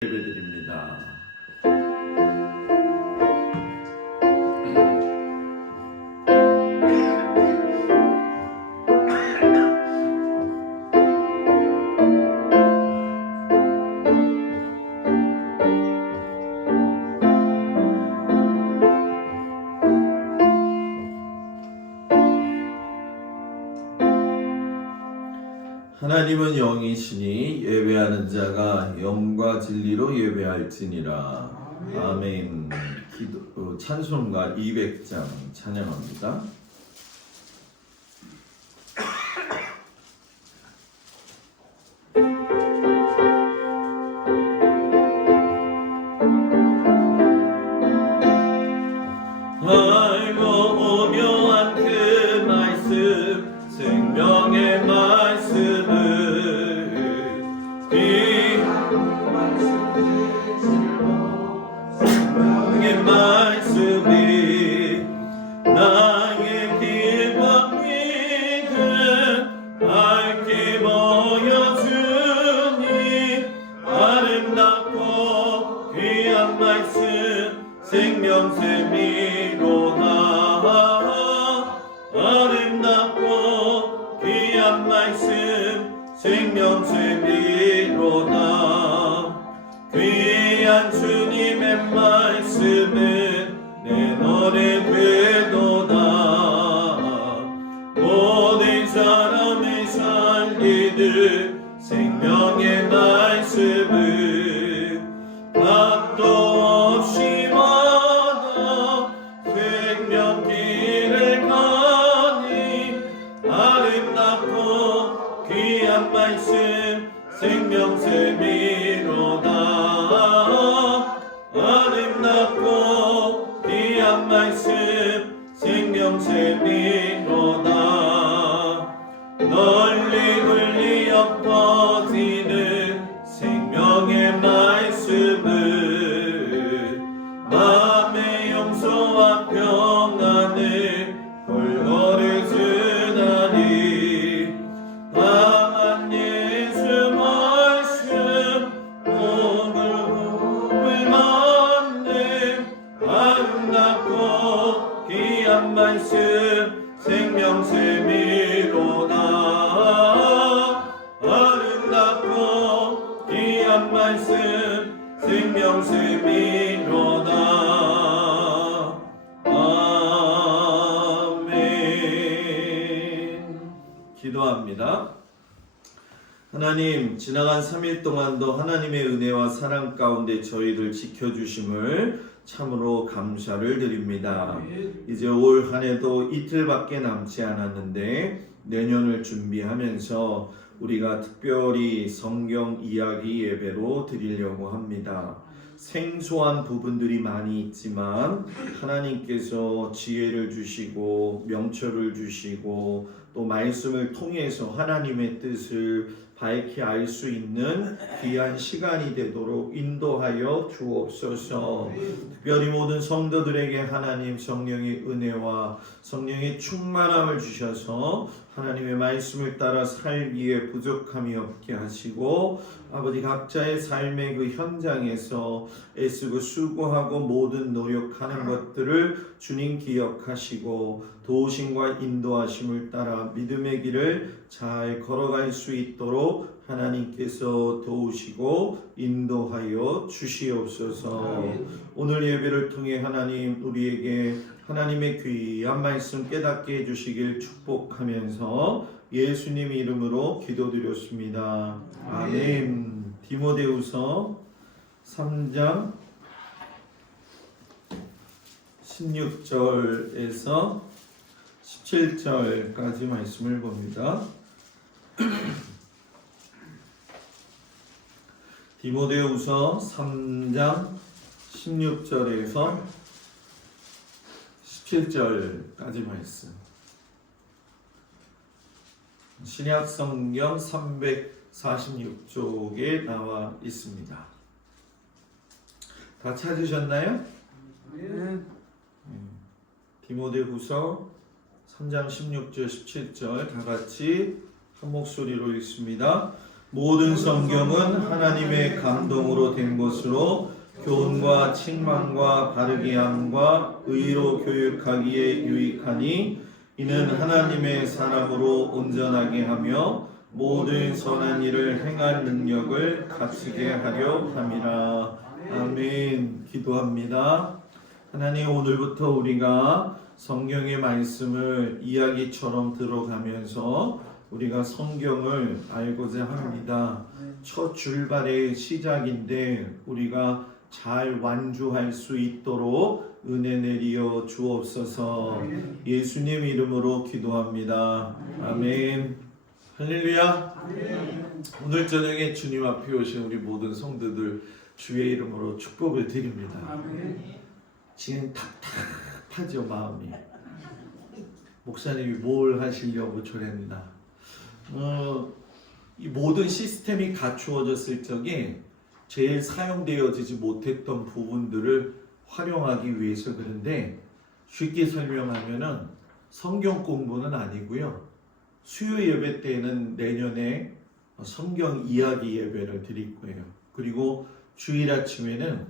예배드립니다. 하나님은 영이시니 예배하는 자가 영과 진리로 예배할지니라. 아멘. 찬송가 200장 찬양합니다. 알고 오묘한 그 말씀, 생명의 말씀을 생명의 말씀이 나의 길과 믿음 밝게 보여주니 아름답고 귀한 말씀 생명샘이로다. 아름답고 귀한 말씀 생명샘이로다. 귀한 주님의 말씀은 내 노래 되도다. 모든 사람을 살리듯 생명의 말씀을 답도 없이 받아 생명길을 가니 아름답고 귀한 말씀 생명샘이로다. 아름답고 귀한 말씀 생명샘이로다. 널리 널리 엎어지는 생명의 말씀을 마음의 용서와 평안을 골고루 주나니 강한 예수 말씀 몸을 만내 아름답고 귀한 말씀 생명샘이로다. 아름답고 귀한 말씀 생명샘이로다. 아멘. 기도합니다. 하나님, 지나간 3일 동안도 하나님의 은혜와 사랑 가운데 저희를 지켜주심을 참으로 감사를 드립니다. 이제 올 한 해도 이틀밖에 남지 않았는데 내년을 준비하면서 우리가 특별히 성경 이야기 예배로 드리려고 합니다. 생소한 부분들이 많이 있지만 하나님께서 지혜를 주시고 명철을 주시고 또 말씀을 통해서 하나님의 뜻을 밝히 알 수 있는 귀한 시간이 되도록 인도하여 주옵소서. 특별히 모든 성도들에게 하나님 성령의 은혜와 성령의 충만함을 주셔서 하나님의 말씀을 따라 살기에 부족함이 없게 하시고 아버지 각자의 삶의 그 현장에서 애쓰고 수고하고 모든 노력하는 것들을 주님 기억하시고 도우심과 인도하심을 따라 믿음의 길을 잘 걸어갈 수 있도록 하나님께서 도우시고 인도하여 주시옵소서. 오늘 예배를 통해 하나님 우리에게 하나님의 귀한 말씀 깨닫게 해주시길 축복하면서 예수님 이름으로 기도드렸습니다. 아멘. 디모데후서 3장 16절에서 17절까지 말씀을 봅니다. 디모데후서 3장 16절에서 17절까지 말씀. 신약성경 346쪽에 나와 있습니다. 다 찾으셨나요? 네. 디모데후서 3장 16절 17절 다 같이 한 목소리로 읽습니다. 모든 성경은 하나님의 감동으로 된 것으로 교훈과 책망과 바르게 함과 의로 교육하기에 유익하니 이는 하나님의 사람으로 온전하게 하며 모든 선한 일을 행할 능력을 갖추게 하려 함이라. 아멘. 기도합니다. 하나님, 오늘부터 우리가 성경의 말씀을 이야기처럼 들어가면서 우리가 성경을 알고자 합니다. 첫 출발의 시작인데 우리가 잘 완주할 수 있도록 은혜 내리어 주옵소서. 예수님 이름으로 기도합니다. 아멘. 할렐루야. 오늘 저녁에 주님 앞에 오신 우리 모든 성도들 주의 이름으로 축복을 드립니다. 지금 답답하죠, 마음이. 목사님이 뭘 하시려고 저랬나. 이 모든 시스템이 갖추어졌을 적에 제일 사용되어지지 못했던 부분들을 활용하기 위해서 그런데, 쉽게 설명하면은 성경 공부는 아니고요. 수요 예배 때는 내년에 성경 이야기 예배를 드릴 거예요. 그리고 주일 아침에는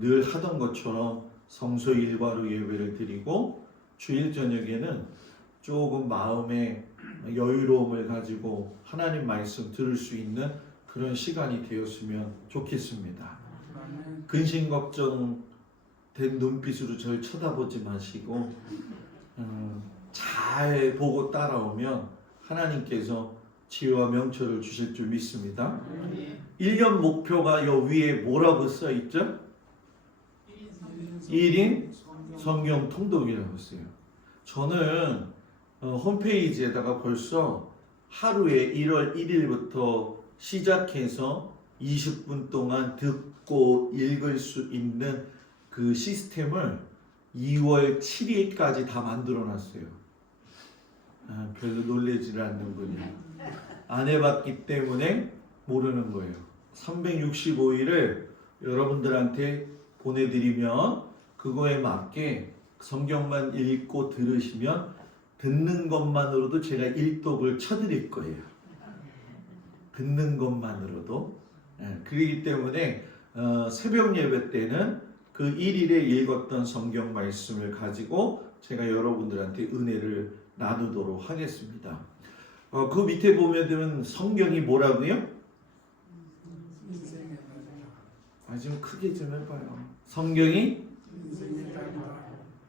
늘 하던 것처럼 성서 일과로 예배를 드리고, 주일 저녁에는 조금 마음의 여유로움을 가지고 하나님 말씀 들을 수 있는 그런 시간이 되었으면 좋겠습니다. 근심 걱정 된 눈빛으로 저를 쳐다보지 마시고 잘 보고 따라오면 하나님께서 지혜와 명철을 주실 줄 믿습니다. 1년 목표가 여 위에 뭐라고 써 있죠? 1인 성경 통독이라고 써요. 저는 홈페이지에다가 벌써 하루에 1월 1일부터 시작해서 20분 동안 듣고 읽을 수 있는 그 시스템을 2월 7일까지 다 만들어 놨어요. 별로 놀라지를 않는 분이 안 해봤기 때문에 모르는 거예요. 365일을 여러분들한테 보내드리면 그거에 맞게 성경만 읽고 들으시면 듣는 것만으로도 제가 일독을 쳐드릴 거예요. 듣는 것만으로도. 그렇기 때문에 새벽 예배 때는 그 1일에 읽었던 성경 말씀을 가지고 제가 여러분들한테 은혜를 나누도록 하겠습니다. 그 밑에 보면 성경이 뭐라고요? 좀 크게 좀 해봐요. 성경이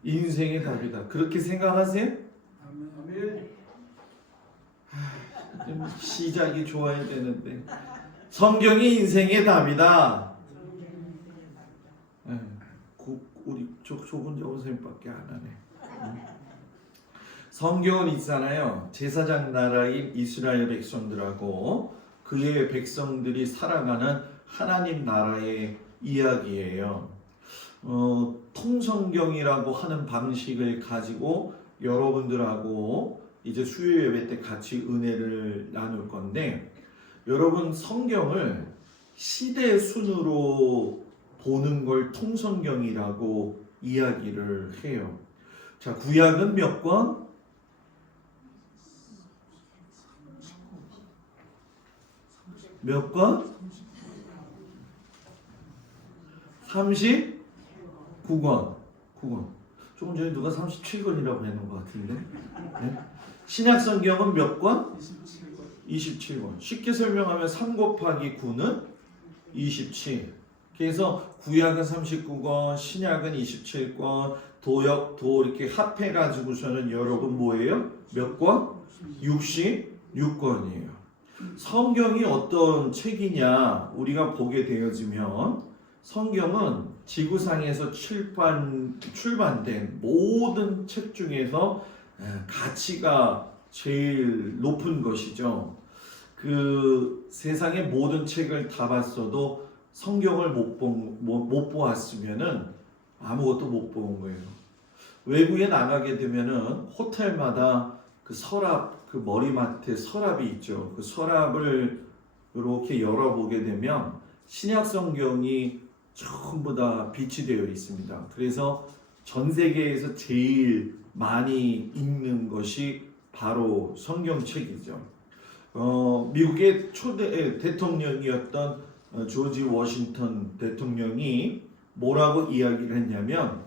인생의 답이다. 그렇게 생각하세요? 시작이 좋아야 되는데. 성경이 인생의 답이다. 우리 좁은 선생님밖에 안 하네. 성경은 있잖아요. 제사장 나라인 이스라엘 백성들하고 그의 백성들이 살아가는 하나님 나라의 이야기예요. 통성경이라고 하는 방식을 가지고 여러분들하고 이제 수요 예배 때 같이 은혜를 나눌 건데, 여러분 성경을 시대 순으로 보는 걸 통성경이라고 이야기를 해요. 자, 구약은 몇 권? 몇 권? 39권. 9권. 조금 전에 누가 37권이라고 했는 것 같은데. 네? 신약 성경은 몇 권? 27권. 쉽게 설명하면 3 곱하기 9는 27. 그래서 구약은 39권, 신약은 27권, 도역도 이렇게 합해가지고서는 여러분 뭐예요? 몇 권? 66권이에요. 성경이 어떤 책이냐 우리가 보게 되어지면, 성경은 지구상에서 출판된 모든 책 중에서 가치가 제일 높은 것이죠. 그 세상의 모든 책을 다 봤어도 성경을 못 보았으면은 아무것도 못 본 거예요. 외국에 나가게 되면은 호텔마다 그 서랍, 그 머리맡에 서랍이 있죠. 그 서랍을 이렇게 열어보게 되면 신약 성경이 전부 다 비치되어 있습니다. 그래서 전 세계에서 제일 많이 읽는 것이 바로 성경책이죠. 미국의 초대 대통령이었던 조지 워싱턴 대통령이 뭐라고 이야기를 했냐면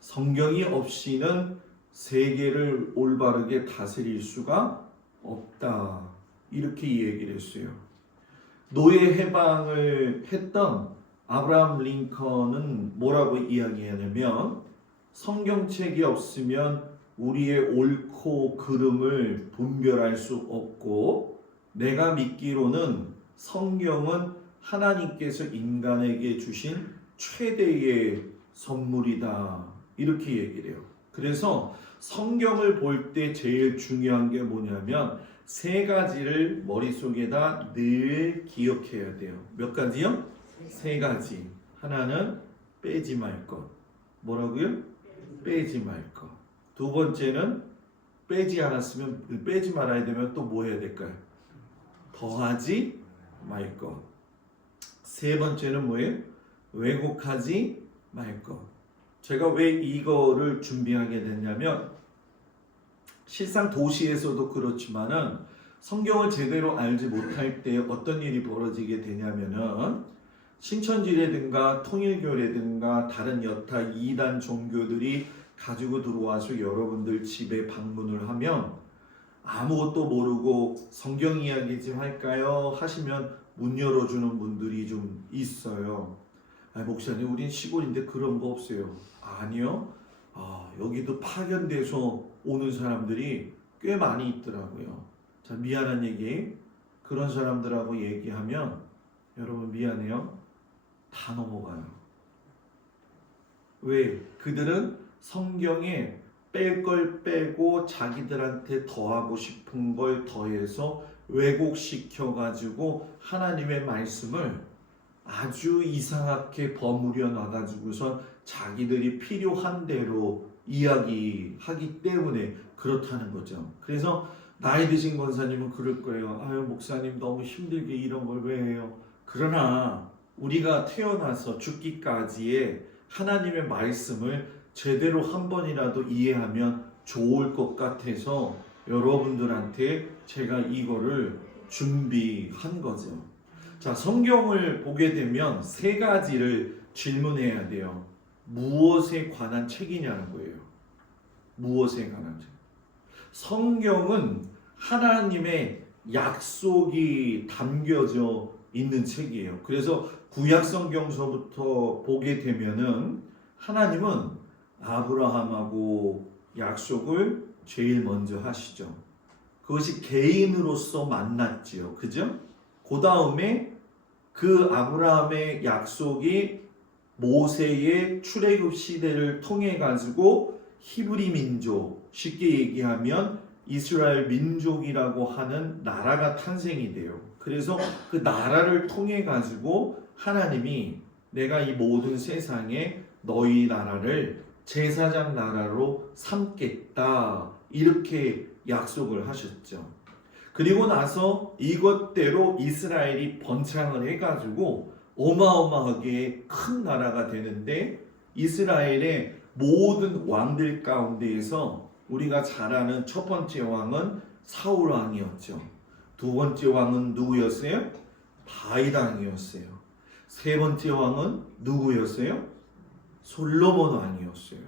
성경이 없이는 세계를 올바르게 다스릴 수가 없다. 이렇게 얘기를 했어요. 노예 해방을 했던 아브라함 링컨은 뭐라고 이야기하냐면 성경책이 없으면 우리의 옳고 그름을 분별할 수 없고 내가 믿기로는 성경은 하나님께서 인간에게 주신 최대의 선물이다. 이렇게 얘기를 해요. 그래서 성경을 볼 때 제일 중요한 게 뭐냐면 세 가지를 머릿속에다 늘 기억해야 돼요. 몇 가지요? 세 가지. 하나는 빼지 말 것. 뭐라고요? 빼지 말 것. 두 번째는 빼지 않았으면 빼지 말아야 되면 또 뭐 해야 될까요? 더하지 말 것. 세 번째는 뭐예요? 왜곡하지 말 것. 제가 왜 이거를 준비하게 됐냐면 실상 도시에서도 그렇지만은 성경을 제대로 알지 못할 때 어떤 일이 벌어지게 되냐면은 신천지라든가 통일교라든가 다른 여타 이단 종교들이 가지고 들어와서 여러분들 집에 방문을 하면 아무것도 모르고 성경 이야기 좀 할까요? 하시면 문 열어주는 분들이 좀 있어요. 목사님 우린 시골인데 그런 거 없어요. 아니요. 여기도 파견돼서 오는 사람들이 꽤 많이 있더라고요. 자, 미안한 얘기. 그런 사람들하고 얘기하면 여러분 미안해요. 다 넘어가요. 왜? 그들은 성경에 뺄 걸 빼고 자기들한테 더하고 싶은 걸 더해서 왜곡시켜가지고 하나님의 말씀을 아주 이상하게 버무려 놔가지고서 자기들이 필요한 대로 이야기하기 때문에 그렇다는 거죠. 그래서 나이 드신 권사님은 그럴 거예요. 아유 목사님 너무 힘들게 이런 걸 왜 해요? 그러나 우리가 태어나서 죽기까지의 하나님의 말씀을 제대로 한 번이라도 이해하면 좋을 것 같아서 여러분들한테 제가 이거를 준비한 거죠. 자, 성경을 보게 되면 세 가지를 질문해야 돼요. 무엇에 관한 책이냐는 거예요. 무엇에 관한 책. 성경은 하나님의 약속이 담겨져 있는 책이에요. 그래서 구약 성경서부터 보게 되면은 하나님은 아브라함하고 약속을 제일 먼저 하시죠. 그것이 개인으로서 만났지요. 그죠? 그 다음에 그 아브라함의 약속이 모세의 출애굽 시대를 통해 가지고 히브리 민족, 쉽게 얘기하면 이스라엘 민족이라고 하는 나라가 탄생이 돼요. 그래서 그 나라를 통해 가지고 하나님이 내가 이 모든 세상에 너희 나라를 제사장 나라로 삼겠다 이렇게 약속을 하셨죠. 그리고 나서 이것대로 이스라엘이 번창을 해가지고 어마어마하게 큰 나라가 되는데 이스라엘의 모든 왕들 가운데에서 우리가 잘 아는 첫 번째 왕은 사울 왕이었죠. 두 번째 왕은 누구였어요? 다윗 왕이었어요. 세 번째 왕은 누구였어요? 솔로몬 왕이었어요.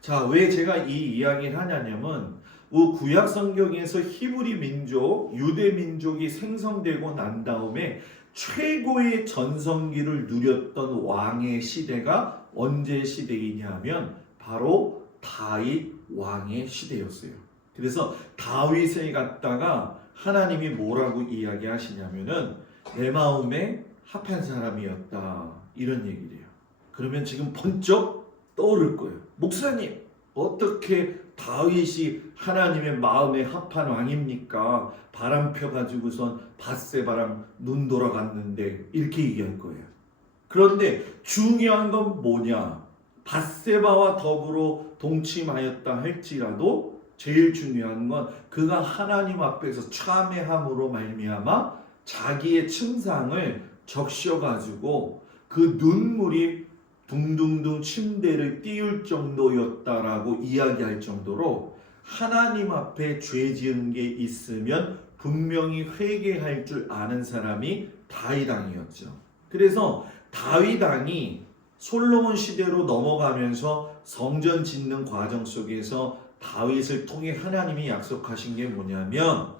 자, 왜 제가 이 이야기를 하냐면 구약 성경에서 히브리 민족, 유대 민족이 생성되고 난 다음에 최고의 전성기를 누렸던 왕의 시대가 언제 시대이냐면 바로 다윗 왕의 시대였어요. 그래서 다윗을 갖다가 하나님이 뭐라고 이야기하시냐면은 내 마음에 합한 사람이었다 이런 얘기를 해요. 그러면 지금 번쩍 떠오를 거예요. 목사님 어떻게 다윗이 하나님의 마음에 합한 왕입니까? 바람 펴가지고선 밧세바랑 눈 돌아갔는데 이렇게 얘기할 거예요. 그런데 중요한 건 뭐냐? 밧세바와 더불어 동침하였다 할지라도 제일 중요한 건 그가 하나님 앞에서 참회함으로 말미암아 자기의 침상을 적셔가지고 그 눈물이 둥둥둥 침대를 띄울 정도였다라고 이야기할 정도로 하나님 앞에 죄 지은 게 있으면 분명히 회개할 줄 아는 사람이 다윗 왕이었죠. 그래서 다윗 왕이 솔로몬 시대로 넘어가면서 성전 짓는 과정 속에서 다윗을 통해 하나님이 약속하신 게 뭐냐면,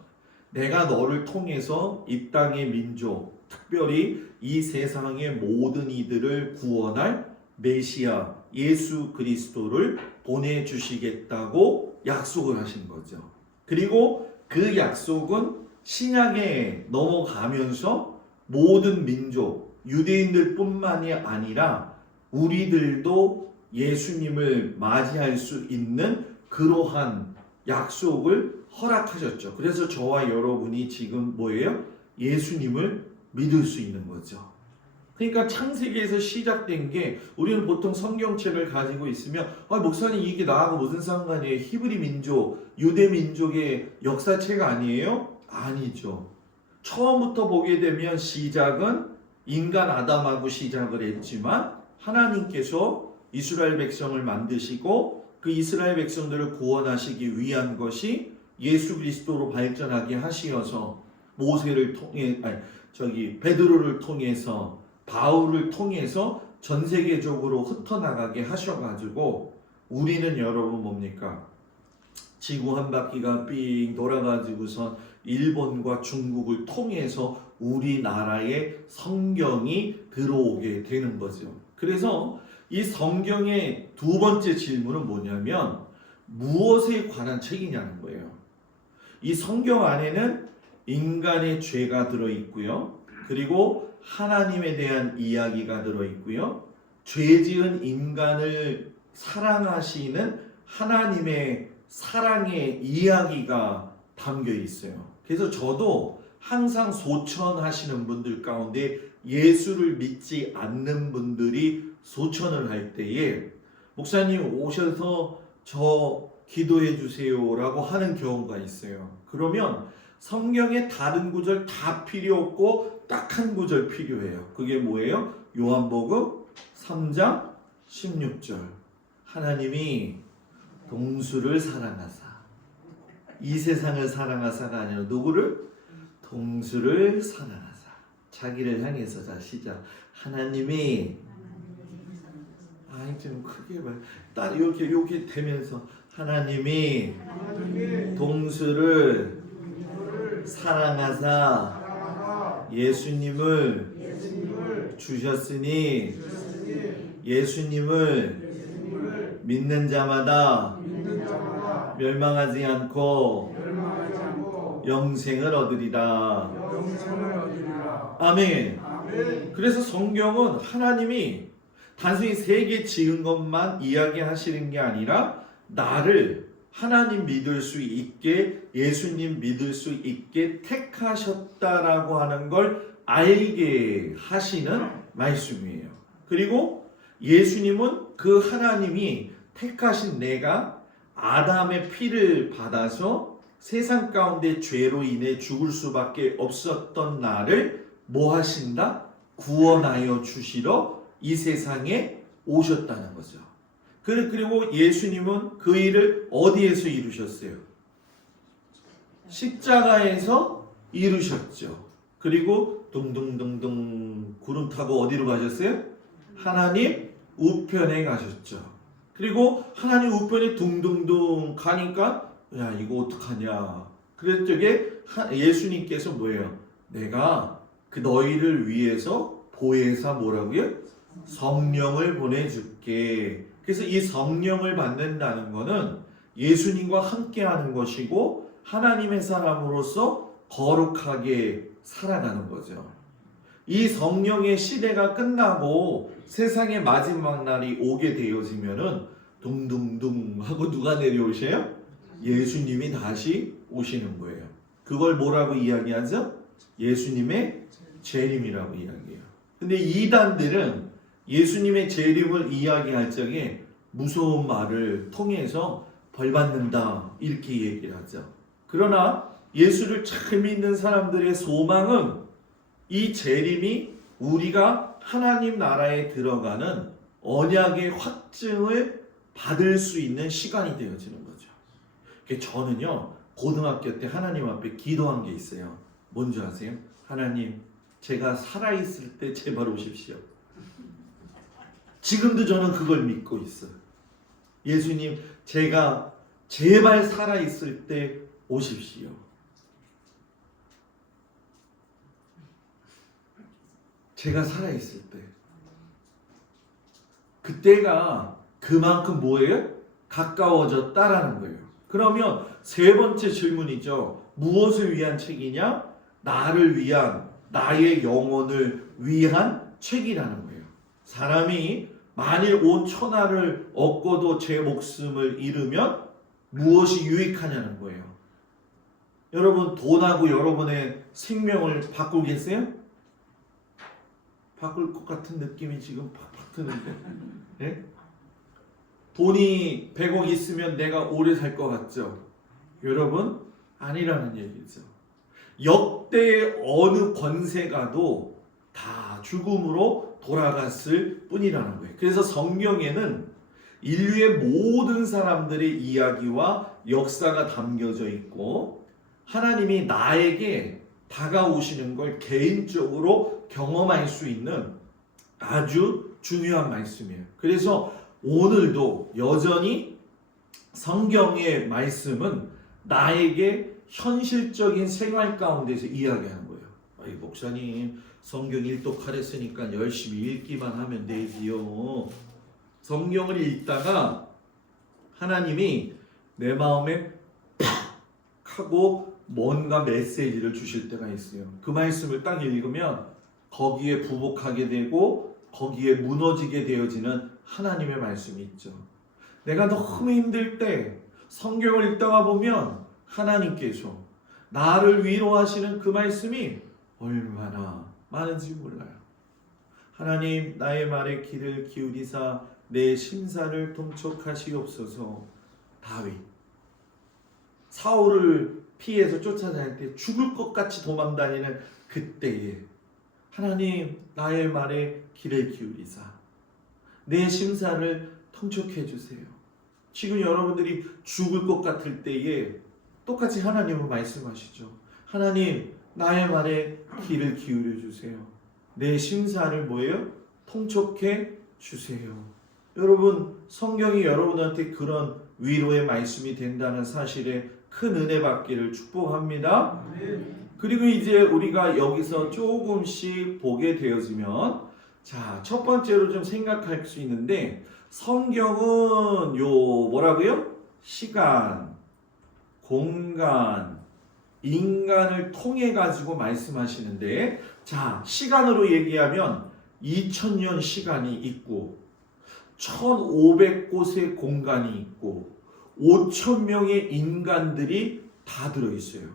내가 너를 통해서 이 땅의 민족, 특별히 이 세상의 모든 이들을 구원할 메시아 예수 그리스도를 보내주시겠다고 약속을 하신 거죠. 그리고 그 약속은 신약에 넘어가면서 모든 민족, 유대인들 뿐만이 아니라 우리들도 예수님을 맞이할 수 있는 그러한 약속을 허락하셨죠. 그래서 저와 여러분이 지금 뭐예요? 예수님을 믿을 수 있는 거죠. 그러니까 창세기에서 시작된 게, 우리는 보통 성경책을 가지고 있으면 목사님 이게 나하고 무슨 상관이에요? 히브리 민족, 유대 민족의 역사책 아니에요? 아니죠. 처음부터 보게 되면 시작은 인간 아담하고 시작을 했지만 하나님께서 이스라엘 백성을 만드시고 그 이스라엘 백성들을 구원하시기 위한 것이 예수 그리스도로 발전하게 하시어서 모세를 통해 베드로를 통해서 바울을 통해서 전 세계적으로 흩어나가게 하셔가지고 우리는 여러분 뭡니까? 지구 한 바퀴가 삥 돌아가지고선 일본과 중국을 통해서 우리나라에 성경이 들어오게 되는 거죠. 그래서 이 성경의 두 번째 질문은 뭐냐면 무엇에 관한 책이냐는 거예요. 이 성경 안에는 인간의 죄가 들어있고요. 그리고 하나님에 대한 이야기가 들어있고요. 죄 지은 인간을 사랑하시는 하나님의 사랑의 이야기가 담겨 있어요. 그래서 저도 항상 소천하시는 분들 가운데 예수를 믿지 않는 분들이 소천을 할 때에 목사님 오셔서 저 기도해 주세요 라고 하는 경우가 있어요. 그러면 성경의 다른 구절 다 필요 없고 딱 한 구절 필요해요. 그게 뭐예요? 요한복음 3장 16절. 하나님이 동수를 사랑하사, 이 세상을 사랑하사가 아니라 누구를? 동수를 사랑하사. 자기를 향해서. 자 시작. 하나님이, 좀 크게 말. 딱 이렇게 되면서 하나님이 동수를 사랑하사 예수님을 주셨으니 예수님을 믿는 자마다 멸망하지 않고 영생을 얻으리라. 아멘. 그래서 성경은 하나님이 단순히 세계 지은 것만 이야기하시는 게 아니라 나를 하나님 믿을 수 있게, 예수님 믿을 수 있게 택하셨다라고 하는 걸 알게 하시는 말씀이에요. 그리고 예수님은 그 하나님이 택하신 내가 아담의 피를 받아서 세상 가운데 죄로 인해 죽을 수밖에 없었던 나를 뭐 하신다? 구원하여 주시러 이 세상에 오셨다는 거죠. 그리고 예수님은 그 일을 어디에서 이루셨어요? 십자가에서 이루셨죠. 그리고 둥둥둥둥 구름 타고 어디로 가셨어요? 하나님 우편에 가셨죠. 그리고 하나님 우편에 둥둥둥 가니까 야 이거 어떡하냐. 그랬을 적에 예수님께서 뭐예요? 내가 그 너희를 위해서 보혜사 뭐라고요? 성령을 보내줄게. 그래서 이 성령을 받는다는 것은 예수님과 함께하는 것이고 하나님의 사람으로서 거룩하게 살아가는 거죠. 이 성령의 시대가 끝나고 세상의 마지막 날이 오게 되어지면은 둥둥둥 하고 누가 내려오셔요? 예수님이 다시 오시는 거예요. 그걸 뭐라고 이야기하죠? 예수님의 재림이라고 이야기해요. 근데 이단들은 예수님의 재림을 이야기할 적에 무서운 말을 통해서 벌받는다 이렇게 얘기를 하죠. 그러나 예수를 잘 믿는 사람들의 소망은 이 재림이 우리가 하나님 나라에 들어가는 언약의 확증을 받을 수 있는 시간이 되어지는 거죠. 저는요 고등학교 때 하나님 앞에 기도한 게 있어요. 뭔지 아세요? 하나님, 제가 살아있을 때 제발 오십시오. 지금도 저는 그걸 믿고 있어요. 예수님, 제가 제발 살아있을 때 오십시오. 제가 살아있을 때. 그때가 그만큼 뭐예요? 가까워졌다라는 거예요. 그러면 세 번째 질문이죠. 무엇을 위한 책이냐? 나를 위한, 나의 영혼을 위한 책이라는 거예요. 사람이 만일 온 천하를 얻고도 제 목숨을 잃으면 무엇이 유익하냐는 거예요. 여러분, 돈하고 여러분의 생명을 바꾸겠어요? 바꿀 것 같은 느낌이 지금 팍팍 드는데. 네? 돈이 100억 있으면 내가 오래 살 것 같죠? 여러분, 아니라는 얘기죠. 역대 어느 권세가도 다 죽음으로 돌아갔을 뿐이라는 거예요. 그래서 성경에는 인류의 모든 사람들의 이야기와 역사가 담겨져 있고, 하나님이 나에게 다가오시는 걸 개인적으로 경험할 수 있는 아주 중요한 말씀이에요. 그래서 오늘도 여전히 성경의 말씀은 나에게 현실적인 생활 가운데서 이야기하는 거예요. 아이, 목사님, 성경 일독하랬으니까 열심히 읽기만 하면 되지요. 성경을 읽다가 하나님이 내 마음에 팍 하고 뭔가 메시지를 주실 때가 있어요. 그 말씀을 딱 읽으면 거기에 부복하게 되고 거기에 무너지게 되어지는 하나님의 말씀이 있죠. 내가 너무 힘들 때 성경을 읽다가 보면 하나님께서 나를 위로하시는 그 말씀이 얼마나 많은지 몰라요. 하나님, 나의 말에 귀를 기울이사 내 심사를 통촉하시옵소서. 다윗, 사울을 피해서 쫓아다닐 때 죽을 것 같이 도망다니는 그때에 하나님, 나의 말에 귀를 기울이사 내 심사를 통촉해 주세요. 지금 여러분들이 죽을 것 같을 때에 똑같이 하나님은 말씀하시죠. 하나님, 나의 말에 귀를 기울여 주세요. 내 심사를 뭐예요? 통촉해 주세요. 여러분, 성경이 여러분한테 그런 위로의 말씀이 된다는 사실에 큰 은혜 받기를 축복합니다. 그리고 이제 우리가 여기서 조금씩 보게 되어지면, 자, 첫 번째로 좀 생각할 수 있는데, 성경은 뭐라고요? 시간, 공간, 인간을 통해 가지고 말씀하시는데, 자, 시간으로 얘기하면 2000년 시간이 있고 1500곳의 공간이 있고 5000명의 인간들이 다 들어있어요.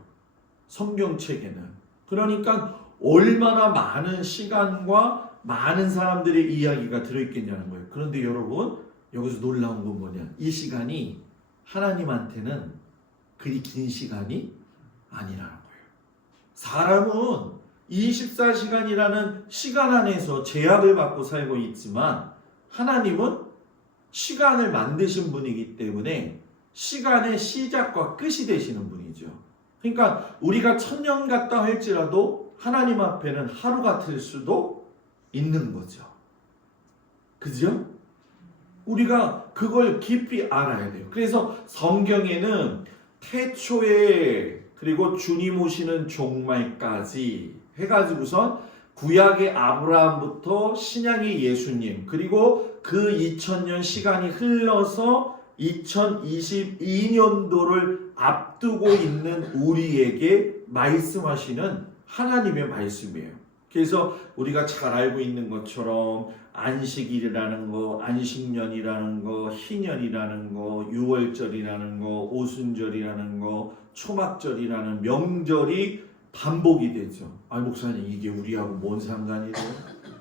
성경책에는. 그러니까 얼마나 많은 시간과 많은 사람들의 이야기가 들어있겠냐는 거예요. 그런데 여러분, 여기서 놀라운 건 뭐냐? 이 시간이 하나님한테는 그리 긴 시간이 아니라는 거예요. 사람은 24시간이라는 시간 안에서 제약을 받고 살고 있지만 하나님은 시간을 만드신 분이기 때문에 시간의 시작과 끝이 되시는 분이죠. 그러니까 우리가 1000년 같다 할지라도 하나님 앞에는 하루 같을 수도 있는 거죠. 그죠? 우리가 그걸 깊이 알아야 돼요. 그래서 성경에는 태초에 그리고 주님 오시는 종말까지 해가지고선 구약의 아브라함부터 신약의 예수님, 그리고 그 2000년 시간이 흘러서 2022년도를 앞두고 있는 우리에게 말씀하시는 하나님의 말씀이에요. 그래서 우리가 잘 알고 있는 것처럼 안식일이라는 거, 안식년이라는 거, 희년이라는 거, 유월절이라는 거, 오순절이라는 거, 초막절이라는 명절이 반복이 되죠. 아, 목사님, 이게 우리하고 뭔 상관이래요?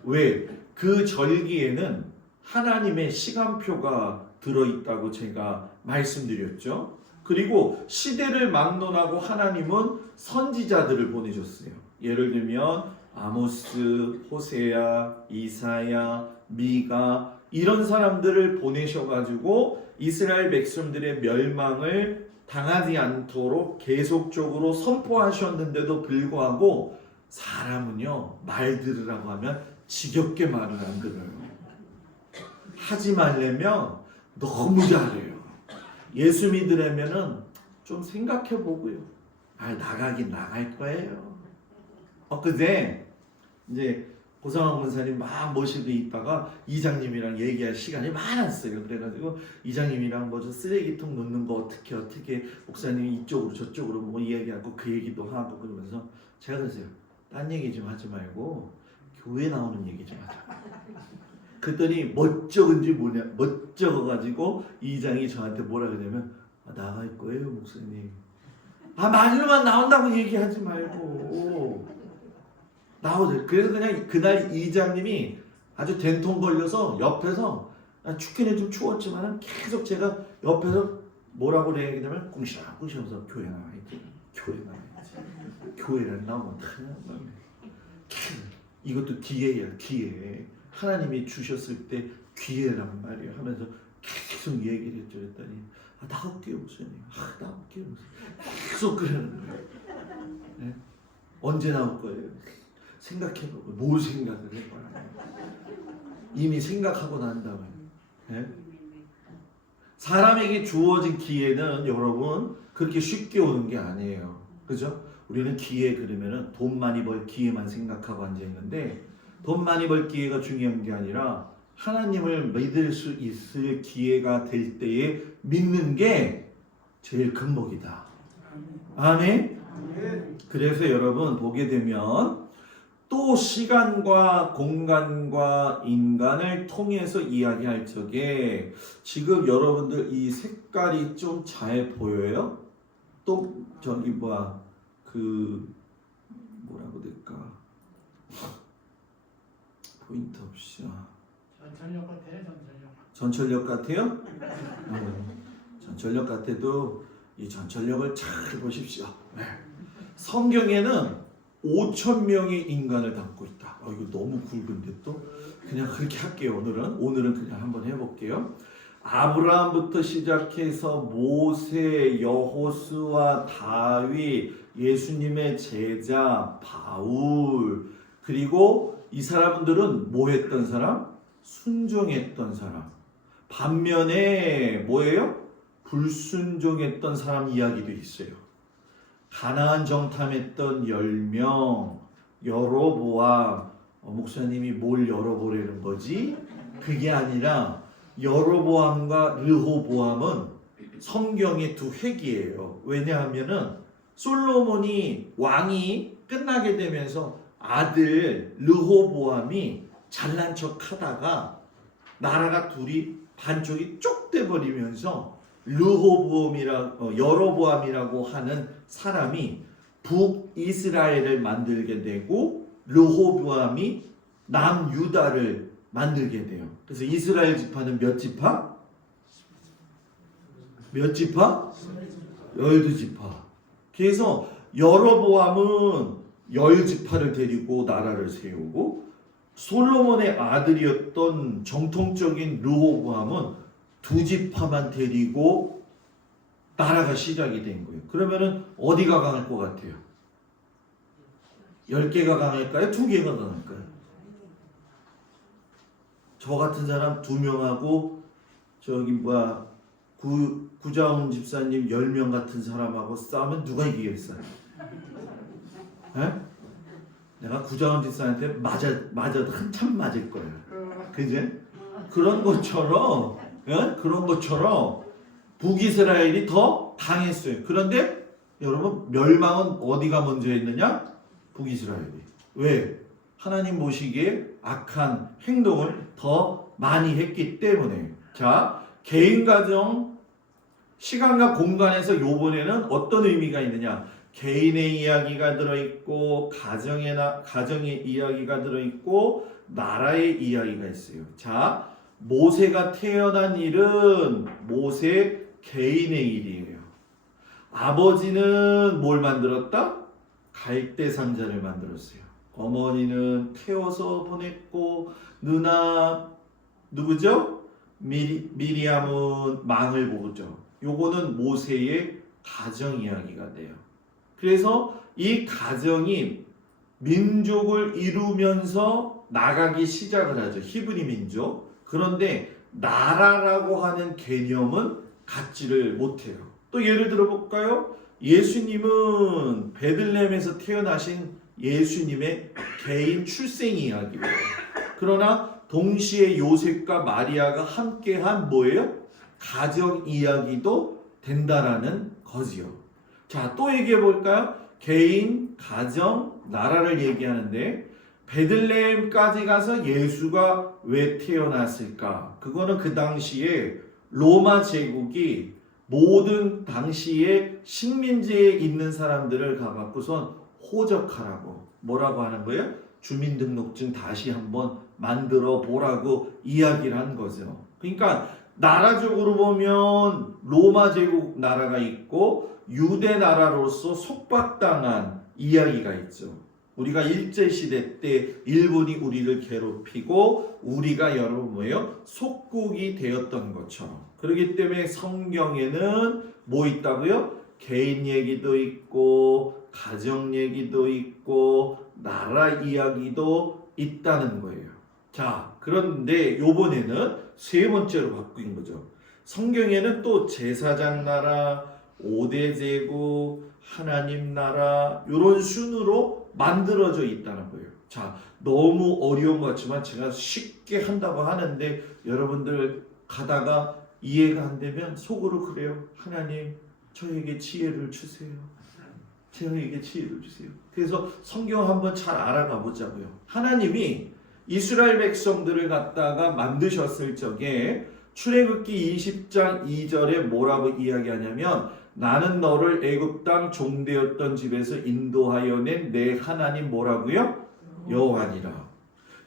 왜? 그 절기에는 하나님의 시간표가 들어있다고 제가 말씀드렸죠. 그리고 시대를 막론하고 하나님은 선지자들을 보내셨어요. 예를 들면 아모스, 호세야, 이사야, 미가 이런 사람들을 보내셔가지고 이스라엘 백성들의 멸망을 당하지 않도록 계속적으로 선포하셨는데도 불구하고 사람은요 말 들으라고 하면 지겹게 말을 안 들어요. 하지 말려면 너무 잘해요. 예수 믿으려면은 좀 생각해 보고요. 나가긴 나갈 거예요. 그제 이제 고상원 권사님 막 모시고 있다가 이장님이랑 얘기할 시간이 많았어요. 그래가지고 이장님이랑 뭐 저 쓰레기통 놓는 거 어떻게 목사님이 이쪽으로 저쪽으로 뭐 이야기하고 그 얘기도 하고 그러면서 제가 그랬어요. 딴 얘기 좀 하지 말고 교회 나오는 얘기 좀 하자. 그랬더니 멋쩍은지 뭐냐 멋쩍어가지고 이장이 저한테 뭐라 그러냐면 나갈 거예요 목사님. 말로만 나온다고 얘기하지 말고 나오죠. 그래서 그냥 그날 이장님이 아주 된통 걸려서 옆에서 춥기는 좀 추웠지만 계속 제가 옆에서 뭐라고 그래야 되냐면 꿍시렁꿍시렁서 교회 나와야지. 교회 나와야지. 교회를 나오면 이것도 기회야 기회. 하나님이 주셨을 때 기회란 말이에요 하면서 계속 얘기를 했죠. 그랬더니 나올게요 목사님. 나올게요 목사님. 계속 그러는 거예요. 네? 언제 나올 거예요? 생각해보고 뭘 생각을 해봐요. 이미 생각하고 난 다음에 네? 사람에게 주어진 기회는 여러분 그렇게 쉽게 오는 게 아니에요. 그죠? 우리는 기회 그러면은 돈 많이 벌 기회만 생각하고 앉아있는데 돈 많이 벌 기회가 중요한 게 아니라 하나님을 믿을 수 있을 기회가 될 때에 믿는 게 제일 큰 복이다. 아멘? 그래서 여러분 보게 되면 또 시간과 공간과 인간을 통해서 이야기할 적에 지금 여러분들 이 색깔이 좀 잘 보여요? 또 저기 뭐라고 될까? 포인트 없이 전철역 같아요. 전철역 같아요? 전철역 같아도 이 전철역을 잘 보십시오. 성경에는 5,000명의 인간을 담고 있다. 이거 너무 굵은데 또 그냥 그렇게 할게요. 오늘은 그냥 한번 해볼게요. 아브라함부터 시작해서 모세, 여호수아, 다윗, 예수님의 제자, 바울, 그리고 이 사람들은 뭐 했던 사람? 순종했던 사람. 반면에 뭐예요? 불순종했던 사람 이야기도 있어요. 가나안 정탐했던 10명, 여로보암. 목사님이 뭘 열어보려는 거지? 그게 아니라 여로보암과 르호보암은 성경의 두 획이에요. 왜냐하면은 솔로몬이 왕이 끝나게 되면서 아들 르호보암이 잘난 척 하다가 나라가 둘이 반쪽이 쪽 돼버리면서 여로보암이라고 하는 사람이 북이스라엘을 만들게 되고 르호보암이 남유다를 만들게 돼요. 그래서 이스라엘 지파는 몇 지파? 몇 지파? 12지파. 그래서 여로보암은 10지파를 데리고 나라를 세우고 솔로몬의 아들이었던 정통적인 르호보암은 2지파만 데리고 나라가 시작이 된 거예요. 그러면은 어디가 강할 것 같아요? 10개가 강할까요? 2개가 강할까요? 저 같은 사람 2명하고 구자훈 집사님 10명 같은 사람하고 싸우면 누가 이기겠어요? 에? 내가 구자훈 집사한테 맞아도 한참 맞을 거예요. 그제? 그런 것처럼 북이스라엘이 더 강했어요. 그런데 여러분 멸망은 어디가 먼저 했느냐? 북이스라엘이. 왜? 하나님 보시기에 악한 행동을 더 많이 했기 때문에. 자, 개인 가정, 시간과 공간에서 요번에는 어떤 의미가 있느냐? 개인의 이야기가 들어있고 가정의 이야기가 들어있고 나라의 이야기가 있어요. 자, 모세가 태어난 일은 모세 개인의 일이에요. 아버지는 뭘 만들었다? 갈대 상자를 만들었어요. 어머니는 태워서 보냈고 누나 누구죠? 미리암은 망을 보죠. 요거는 모세의 가정 이야기가 돼요. 그래서 이 가정이 민족을 이루면서 나가기 시작을 하죠. 히브리 민족. 그런데 나라라고 하는 개념은 갖지를 못해요. 또 예를 들어 볼까요? 예수님은 베들레헴에서 태어나신 예수님의 개인 출생 이야기예요. 그러나 동시에 요셉과 마리아가 함께한 뭐예요? 가정 이야기도 된다라는 거지요. 자, 또 얘기해 볼까요? 개인, 가정, 나라를 얘기하는데 베들레헴까지 가서 예수가 왜 태어났을까? 그거는 그 당시에 로마 제국이 모든 당시에 식민지에 있는 사람들을 가갖고선 호적하라고 뭐라고 하는 거예요? 주민등록증 다시 한번 만들어 보라고 이야기를 한 거죠. 그러니까 나라적으로 보면 로마 제국 나라가 있고 유대 나라로서 속박당한 이야기가 있죠. 우리가 일제시대 때 일본이 우리를 괴롭히고 우리가 여러분 뭐예요? 속국이 되었던 것처럼. 그렇기 때문에 성경에는 뭐 있다고요? 개인 얘기도 있고 가정 얘기도 있고 나라 이야기도 있다는 거예요. 자, 그런데 요번에는 세 번째로 바뀐 거죠. 성경에는 또 제사장 나라, 5대 제국, 하나님 나라 이런 순으로 만들어져 있다는 거예요. 자, 너무 어려운 것 같지만 제가 쉽게 한다고 하는데 여러분들 가다가 이해가 안 되면 속으로 그래요. 하나님, 저에게 지혜를 주세요. 저에게 지혜를 주세요. 그래서 성경 한번 잘 알아가 보자고요. 하나님이 이스라엘 백성들을 갖다가 만드셨을 적에 출애굽기 20장 2절에 뭐라고 이야기하냐면 나는 너를 애굽 땅 종되었던 집에서 인도하여 낸 내 하나님 뭐라고요? 여호와니라.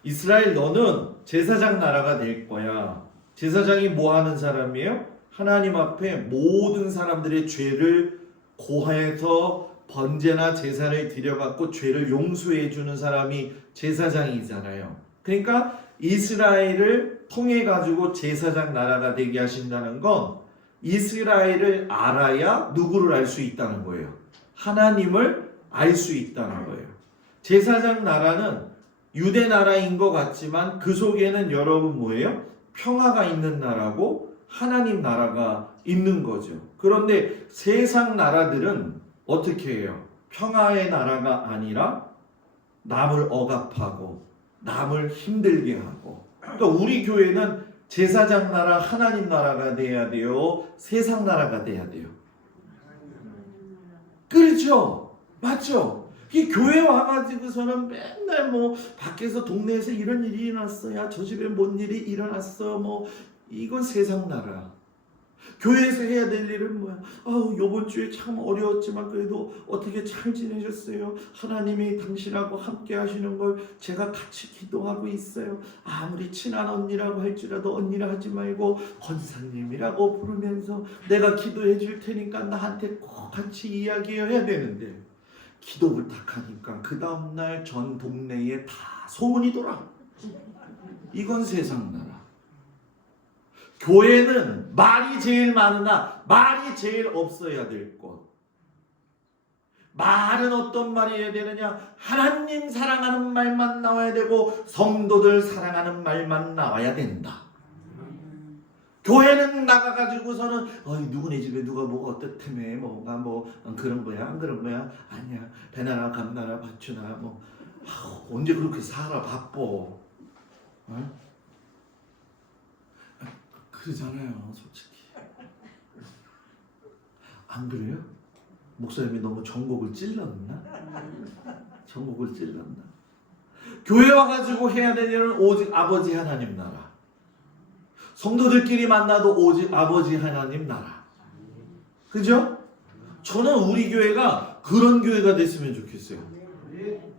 이스라엘 너는 제사장 나라가 될 거야. 제사장이 뭐 하는 사람이에요? 하나님 앞에 모든 사람들의 죄를 고해서 번제나 제사를 드려갖고 죄를 용서해 주는 사람이 제사장이잖아요. 그러니까 이스라엘을 통해 가지고 제사장 나라가 되게 하신다는 건 이스라엘을 알아야 누구를 알 수 있다는 거예요. 하나님을 알 수 있다는 거예요. 제사장 나라는 유대 나라인 것 같지만 그 속에는 여러분 뭐예요? 평화가 있는 나라고 하나님 나라가 있는 거죠. 그런데 세상 나라들은 어떻게 해요? 평화의 나라가 아니라 남을 억압하고 남을 힘들게 하고. 그러니까 우리 교회는 제사장 나라, 하나님 나라가 돼야 돼요? 세상 나라가 돼야 돼요? 그렇죠? 맞죠? 이 교회 와가지고서는 맨날 뭐 밖에서 동네에서 이런 일이 일어났어야 저 집에 뭔 일이 일어났어 뭐 이건 세상 나라. 교회에서 해야 될 일은 뭐야? 요번 주에 참 어려웠지만 그래도 어떻게 잘 지내셨어요? 하나님이 당신하고 함께 하시는 걸 제가 같이 기도하고 있어요. 아무리 친한 언니라고 할지라도 언니라 하지 말고 권사님이라고 부르면서 내가 기도해 줄 테니까 나한테 꼭 같이 이야기해야 되는데 기도 부탁하니까 그 다음날 전 동네에 다 소문이 돌아. 이건 세상 나라. 교회는 말이 제일 많으나 말이 제일 없어야 될 것. 말은 어떤 말이 해야 되느냐? 하나님 사랑하는 말만 나와야 되고 성도들 사랑하는 말만 나와야 된다. 교회는 나가가지고서는 누구네 집에 누가 뭐가 어떻다며 뭐가 뭐 그런 거야 안 그런 거야 아니야 배나라 감나라 밭주나 뭐 언제 그렇게 살아 바빠. 그러잖아요, 솔직히. 안 그래요? 목사님이 너무 전곡을 찔렀나? 전곡을 찔렀나? 교회 와가지고 해야 될 일은 오직 아버지 하나님 나라. 성도들끼리 만나도 오직 아버지 하나님 나라. 그죠? 저는 우리 교회가 그런 교회가 됐으면 좋겠어요.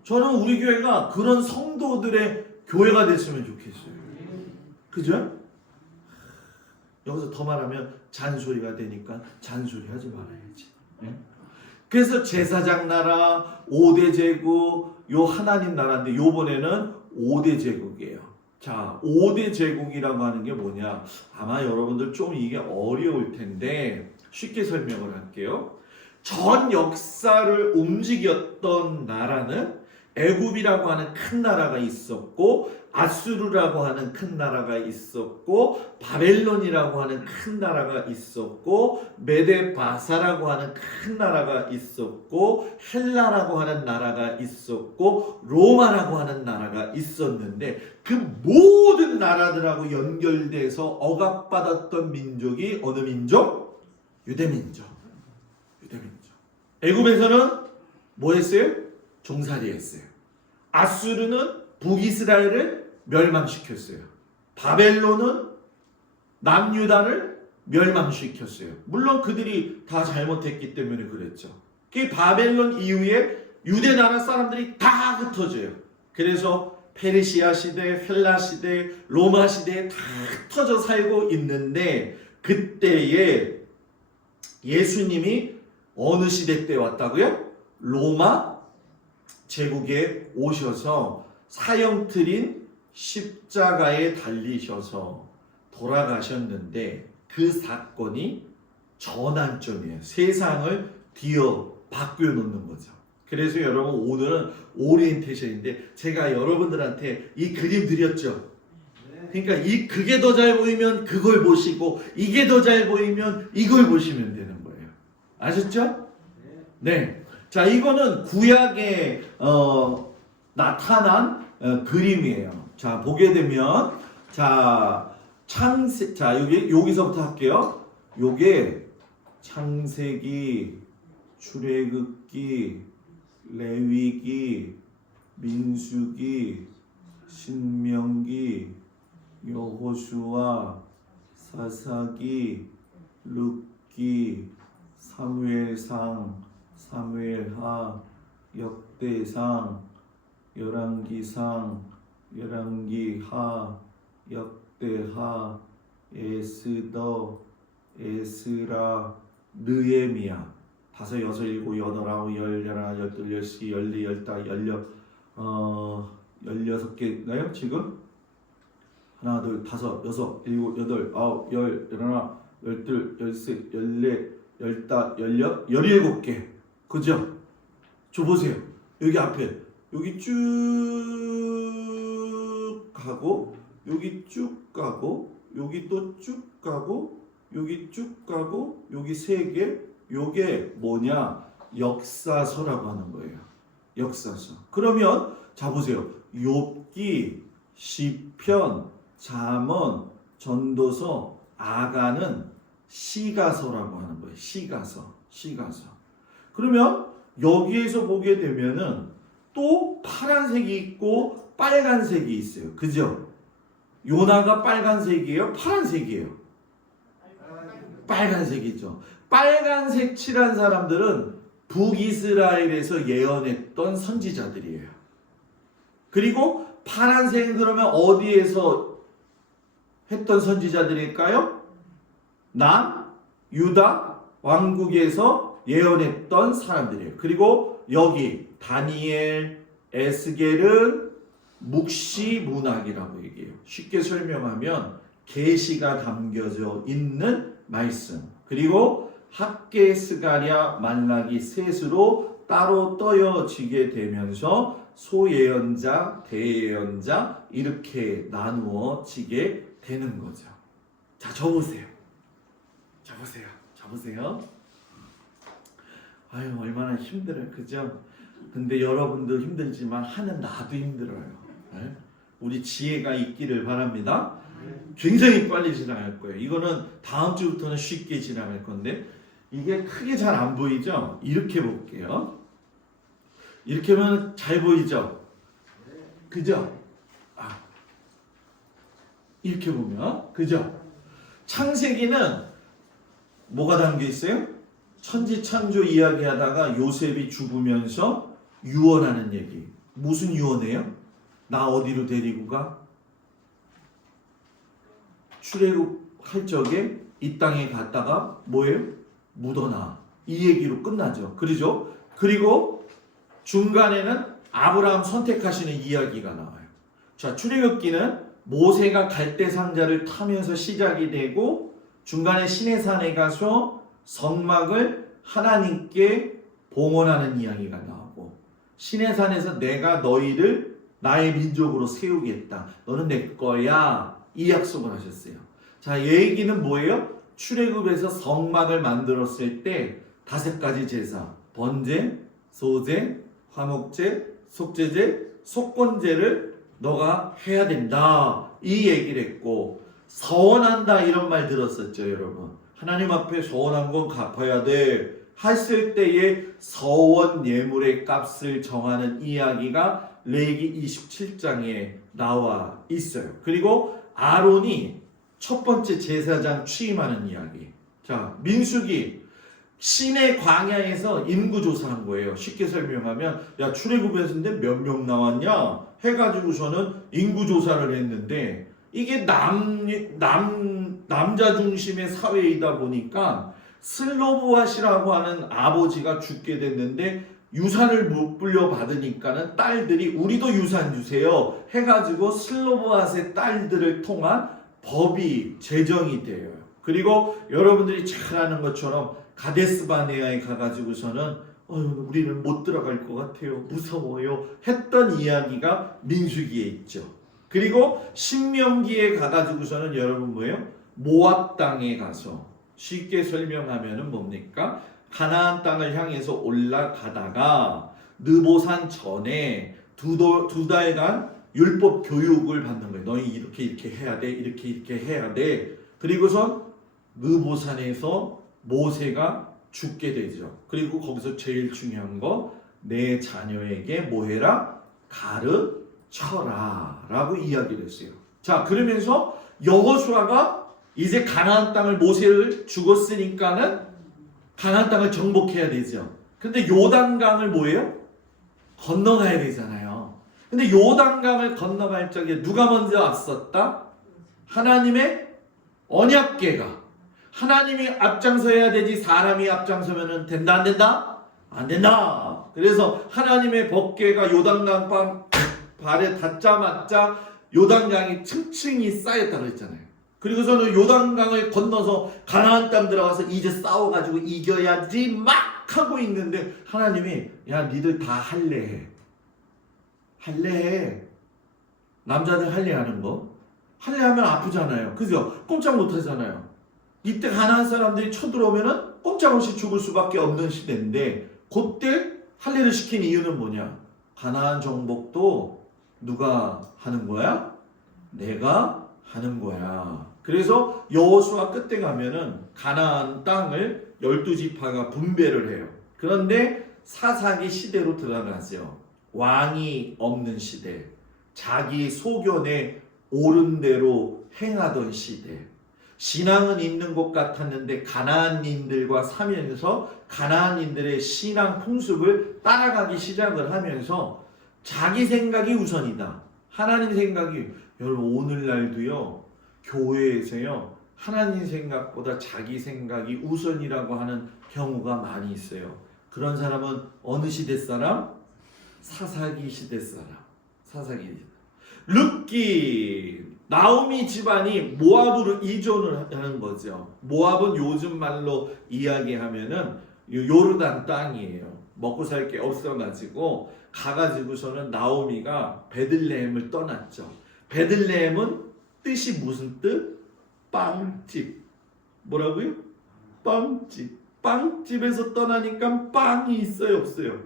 저는 우리 교회가 그런 성도들의 교회가 됐으면 좋겠어요. 그죠? 여기서 더 말하면 잔소리가 되니까 잔소리 하지 말아야지. 그래서 제사장 나라, 5대 제국, 요 하나님 나라인데 요번에는 5대 제국이에요. 자, 5대 제국이라고 하는 게 뭐냐? 아마 여러분들 좀 이게 어려울 텐데 쉽게 설명을 할게요. 전 역사를 움직였던 나라는 애굽이라고 하는 큰 나라가 있었고, 아수르라고 하는 큰 나라가 있었고, 바벨론이라고 하는 큰 나라가 있었고, 메데바사라고 하는 큰 나라가 있었고, 헬라라고 하는 나라가 있었고, 로마라고 하는 나라가 있었는데, 그 모든 나라들하고 연결돼서 억압받았던 민족이 어느 민족? 유대민족. 유대민족. 애굽에서는 뭐 했어요? 종살이 했어요. 아수르는 북이스라엘을 멸망시켰어요. 바벨론은 남유다를 멸망시켰어요. 물론 그들이 다 잘못했기 때문에 그랬죠. 그 바벨론 이후에 유대 나라 사람들이 다 흩어져요. 그래서 페르시아 시대, 헬라 시대, 로마 시대에 다 흩어져 살고 있는데, 그때에 예수님이 어느 시대 때 왔다고요? 로마 제국에 오셔서 사형틀인 십자가에 달리셔서 돌아가셨는데, 그 사건이 전환점이에요. 세상을 뒤어 바뀌어 놓는 거죠. 그래서 여러분, 오늘은 오리엔테이션인데 제가 여러분들한테 이 그림 드렸죠. 그러니까 그게 더 잘 보이면 그걸 보시고, 이게 더 잘 보이면 이걸 보시면 되는 거예요. 아셨죠? 네. 자, 이거는 구약에 나타난 그림이에요. 자, 보게 되면, 자, 여기서부터 할게요. 요게 창세기, 출애굽기, 레위기, 민수기, 신명기, 여호수아, 사사기, 룻기, 사무엘상, 사무엘하, 역대상, 열왕기상, 열왕기하, 역대하, 에스더, 에스라, 느헤미야. 5, 6, 7, 8, 9, 10, 11, 12, 13, 14, 15, 16개인가요 지금? 하나, 둘, 5, 6, 7, 8, 9, 10, 11, 12, 13, 14, 15, 16, 17개. 그죠? 저 보세요. 여기 앞에 여기 쭉 가고, 여기 쭉 가고, 여기 또 쭉 가고, 여기 쭉 가고, 여기 3개. 요게 뭐냐? 역사서라고 하는 거예요. 역사서. 그러면 자 보세요. 욥기, 시편, 잠언, 전도서, 아가는 시가서라고 하는 거예요. 시가서. 그러면 여기에서 보게 되면은 또 파란색이 있고 빨간색이 있어요. 그죠? 요나가 빨간색이에요? 파란색이에요? 빨간색이죠. 빨간색 칠한 사람들은 북이스라엘에서 예언했던 선지자들이에요. 그리고 파란색은 그러면 어디에서 했던 선지자들일까요? 유다 왕국에서 예언했던 사람들이에요. 그리고 여기 다니엘, 에스겔은 묵시 문학이라고 얘기해요. 쉽게 설명하면 계시가 담겨져 있는 말씀. 그리고 학계, 스가랴, 말라기, 셋으로 따로 떠여지게 되면서 소예언자, 대예언자 이렇게 나누어지게 되는 거죠. 자, 적으세요. 아유, 얼마나 힘들어요. 그죠? 근데 여러분도 힘들지만 하는 나도 힘들어요. 네? 우리 지혜가 있기를 바랍니다. 굉장히 빨리 지나갈 거예요. 이거는 다음 주부터는 쉽게 지나갈 건데, 이게 크게 잘 안 보이죠? 이렇게 볼게요. 이렇게 하면 잘 보이죠? 그죠? 이렇게 보면 그죠? 창세기는 뭐가 담겨 있어요? 천지창조 이야기하다가 요셉이 죽으면서 유언하는 얘기. 무슨 유언이에요? 나 어디로 데리고 가? 출애굽할 적에 이 땅에 갔다가 뭐예요? 묻어놔. 이 얘기로 끝나죠. 그러죠? 그리고 중간에는 아브라함 선택하시는 이야기가 나와요. 자, 출애굽기는 모세가 갈대 상자를 타면서 시작이 되고, 중간에 시내산에 가서 성막을 하나님께 봉헌하는 이야기가 나오고 시내산에서 내가 너희를 나의 민족으로 세우겠다. 너는 내 거야. 이 약속을 하셨어요. 자, 이 얘기는 뭐예요? 출애굽에서 성막을 만들었을 때 5가지 제사, 번제, 소제, 화목제, 속제제, 속건제를 너가 해야 된다. 이 얘기를 했고 서원한다 이런 말 들었었죠, 여러분. 하나님 앞에 서원한 건 갚아야 돼. 했을 때에 서원 예물의 값을 정하는 이야기가 레위기 27장에 나와 있어요. 그리고 아론이 첫 번째 제사장 취임하는 이야기. 자, 민수기 시내 광야에서 인구 조사한 거예요. 쉽게 설명하면 야 출애굽에서인데 몇 명 나왔냐 해가지고서는 인구 조사를 했는데 이게 남자 중심의 사회이다 보니까 슬로보아시라고 하는 아버지가 죽게 됐는데 유산을 못 물려받으니까는 딸들이 우리도 유산 주세요 해가지고 슬로보아스의 딸들을 통한 법이 제정이 돼요. 그리고 여러분들이 잘 아는 것처럼 가데스바네아에 가가지고서는 우리는 못 들어갈 것 같아요. 무서워요. 했던 이야기가 민수기에 있죠. 그리고 신명기에 가가지고서는 여러분 뭐예요? 모압 땅에 가서 쉽게 설명하면은 뭡니까? 가나안 땅을 향해서 올라가다가 느보산 전에 두 달간 율법 교육을 받는 거예요. 너희 이렇게 해야 돼. 이렇게 해야 돼. 그리고선 느보산에서 모세가 죽게 되죠. 그리고 거기서 제일 중요한 거 내 자녀에게 뭐 해라? 가르쳐라 라고 이야기를 했어요. 자, 그러면서 여호수아가 이제 가나안 땅을 모세를 죽었으니까는 가나안 땅을 정복해야 되죠. 근데 요단강을 뭐예요? 건너가야 되잖아요. 근데 요단강을 건너갈 적에 누가 먼저 왔었다? 하나님의 언약궤가. 하나님이 앞장서야 되지 사람이 앞장서면 된다 안 된다? 안 된다. 그래서 하나님의 법궤가 요단강 발에 닿자마자 요단강이 층층이 쌓였다고 했잖아요. 그리고서는 요단강을 건너서 가나안 땅 들어가서 이제 싸워가지고 이겨야지 막 하고 있는데 하나님이 야 니들 다 할례해. 할례해. 남자들 할례하는 거. 할례하면 아프잖아요. 그죠? 꼼짝 못하잖아요. 이때 가나안 사람들이 쳐들어오면은 꼼짝없이 죽을 수밖에 없는 시대인데 그때 할례를 시킨 이유는 뭐냐? 가나안 정복도 누가 하는 거야? 내가 하는 거야. 그래서 여호수아 끝에 가면은 가나안 땅을 12지파가 분배를 해요. 그런데 사사기 시대로 들어가죠. 왕이 없는 시대, 자기 소견에 옳은 대로 행하던 시대. 신앙은 있는 것 같았는데 가나안인들과 사면서 가나안인들의 신앙 풍습을 따라가기 시작을 하면서 자기 생각이 우선이다. 하나님 생각이 여러분 오늘날도요. 교회에서요. 하나님 생각보다 자기 생각이 우선이라고 하는 경우가 많이 있어요. 그런 사람은 어느 시대 사람? 사사기 시대 사람. 사사기 시대. 룻기 나오미 집안이 모압으로 이전을 하는 거죠. 모압은 요즘 말로 이야기하면은 요르단 땅이에요. 먹고 살 게 없어가지고 가가지고서는 나오미가 베들레헴을 떠났죠. 베들레헴은 뜻이 무슨 뜻? 빵집. 뭐라고요? 빵집. 빵집에서 떠나니까 빵이 있어요, 없어요?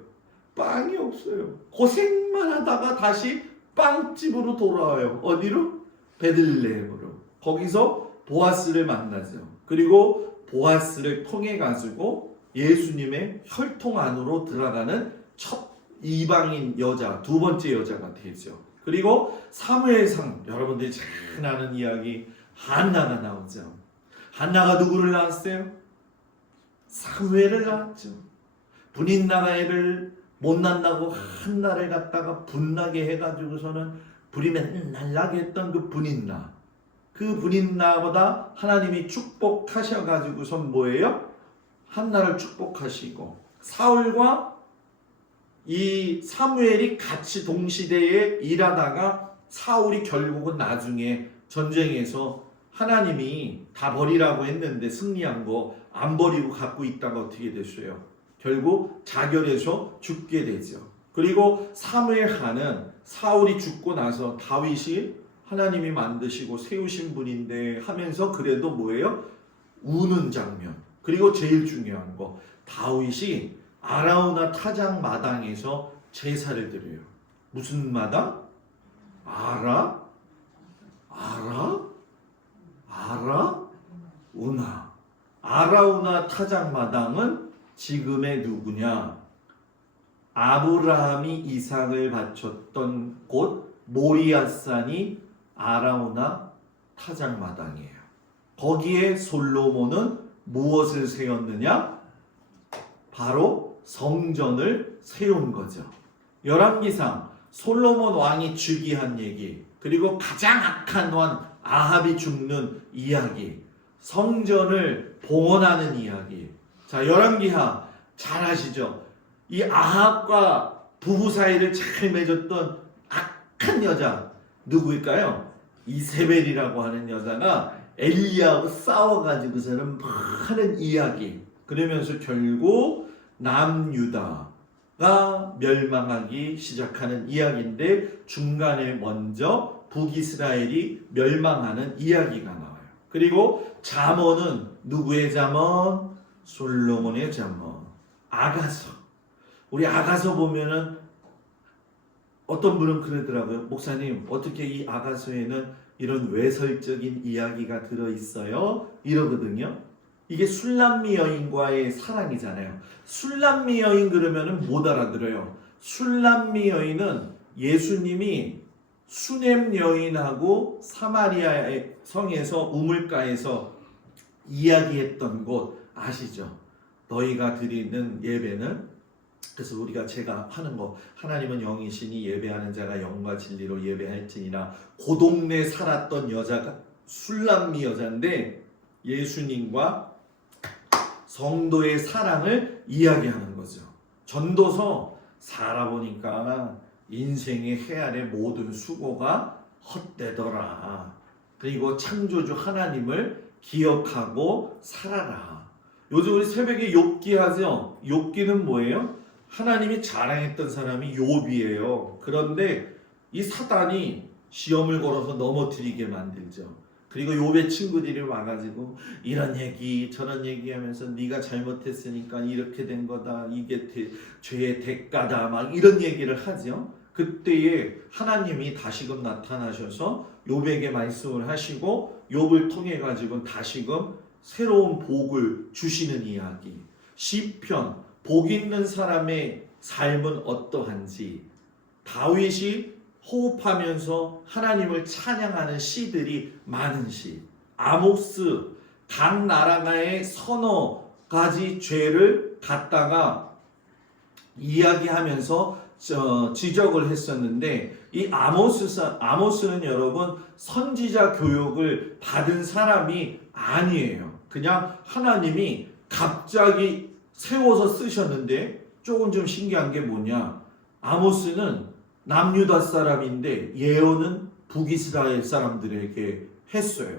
빵이 없어요. 고생만 하다가 다시 빵집으로 돌아와요. 어디로? 베들레헴으로. 거기서 보아스를 만나죠. 그리고 보아스를 통해 가지고 예수님의 혈통 안으로 들어가는 첫 이방인 여자, 두 번째 여자가 되죠. 그리고 사무엘상, 여러분들이 잘 아는 이야기, 한나가 나오죠. 한나가 누구를 낳았어요? 사무엘을 낳았죠. 분인나가 애를 못 낳는다고 한나를 갖다가 분나게 해가지고서는 불이 맨날 나게 했던 그 분인나. 그 분인나보다 하나님이 축복하셔가지고선 뭐예요? 한나를 축복하시고 사울과 이 사무엘이 같이 동시대에 일하다가 사울이 결국은 나중에 전쟁에서 하나님이 다 버리라고 했는데 승리한 거 안 버리고 갖고 있다가 어떻게 됐어요? 결국 자결해서 죽게 되죠. 그리고 사무엘하는 사울이 죽고 나서 다윗이 하나님이 만드시고 세우신 분인데 하면서 그래도 뭐예요? 우는 장면. 그리고 제일 중요한 거, 다윗이 아라우나 타작 마당에서 제사를 드려요. 무슨 마당? 아라우나 타작 마당은 지금의 누구냐? 아브라함이 이삭을 바쳤던 곳 모리아산이 아라우나 타작 마당이에요. 거기에 솔로몬은 무엇을 세웠느냐? 바로 성전을 세운 거죠. 열왕기상 솔로몬 왕이 즉위한 얘기, 그리고 가장 악한 왕 아합이 죽는 이야기, 성전을 봉헌하는 이야기. 자, 열왕기하 잘 아시죠? 이 아합과 부부 사이를 잘 맺었던 악한 여자 누구일까요? 이세벨이라고 하는 여자가 엘리야하고 싸워가지고서는 많은 이야기. 그러면서 결국 남유다가 멸망하기 시작하는 이야기인데 중간에 먼저 북이스라엘이 멸망하는 이야기가 나와요. 그리고 잠언은 누구의 잠언? 솔로몬의 잠언. 아가서. 우리 아가서 보면은 어떤 분은 그러더라고요. 목사님, 어떻게 이 아가서에는 이런 외설적인 이야기가 들어있어요? 이러거든요. 이게 술람미 여인과의 사랑이잖아요. 술람미 여인 그러면은 못 알아들어요. 술람미 여인은 예수님이 수넴 여인하고 사마리아의 성에서 우물가에서 이야기했던 곳 아시죠? 너희가 드리는 예배는, 그래서 제가 하는 거, 하나님은 영이시니 예배하는 자가 영과 진리로 예배할지니라. 그 동네 살았던 여자가 술람미 여자인데 예수님과 성도의 사랑을 이야기하는 거죠. 전도서 살아보니까 인생의 해안의 모든 수고가 헛되더라. 그리고 창조주 하나님을 기억하고 살아라. 요즘 우리 새벽에 욥기 하죠. 욥기는 뭐예요? 하나님이 자랑했던 사람이 욥이에요. 그런데 이 사단이 시험을 걸어서 넘어뜨리게 만들죠. 그리고 욥의 친구들이 와가지고 이런 얘기 저런 얘기하면서 네가 잘못했으니까 이렇게 된 거다, 이게 죄의 대가다, 막 이런 얘기를 하죠. 그때에 하나님이 다시금 나타나셔서 욥에게 말씀을 하시고 욥을 통해 가지고 다시금 새로운 복을 주시는 이야기. 시편, 복 있는 사람의 삶은 어떠한지, 다윗이 호흡하면서 하나님을 찬양하는 시들이 많은 시. 아모스, 각 나라가의 서너 가지 죄를 갖다가 이야기하면서 지적을 했었는데, 이 아모스는 여러분 선지자 교육을 받은 사람이 아니에요. 그냥 하나님이 갑자기 세워서 쓰셨는데, 조금 좀 신기한 게 뭐냐, 아모스는 남유다 사람인데 예언은 북이스라엘 사람들에게 했어요.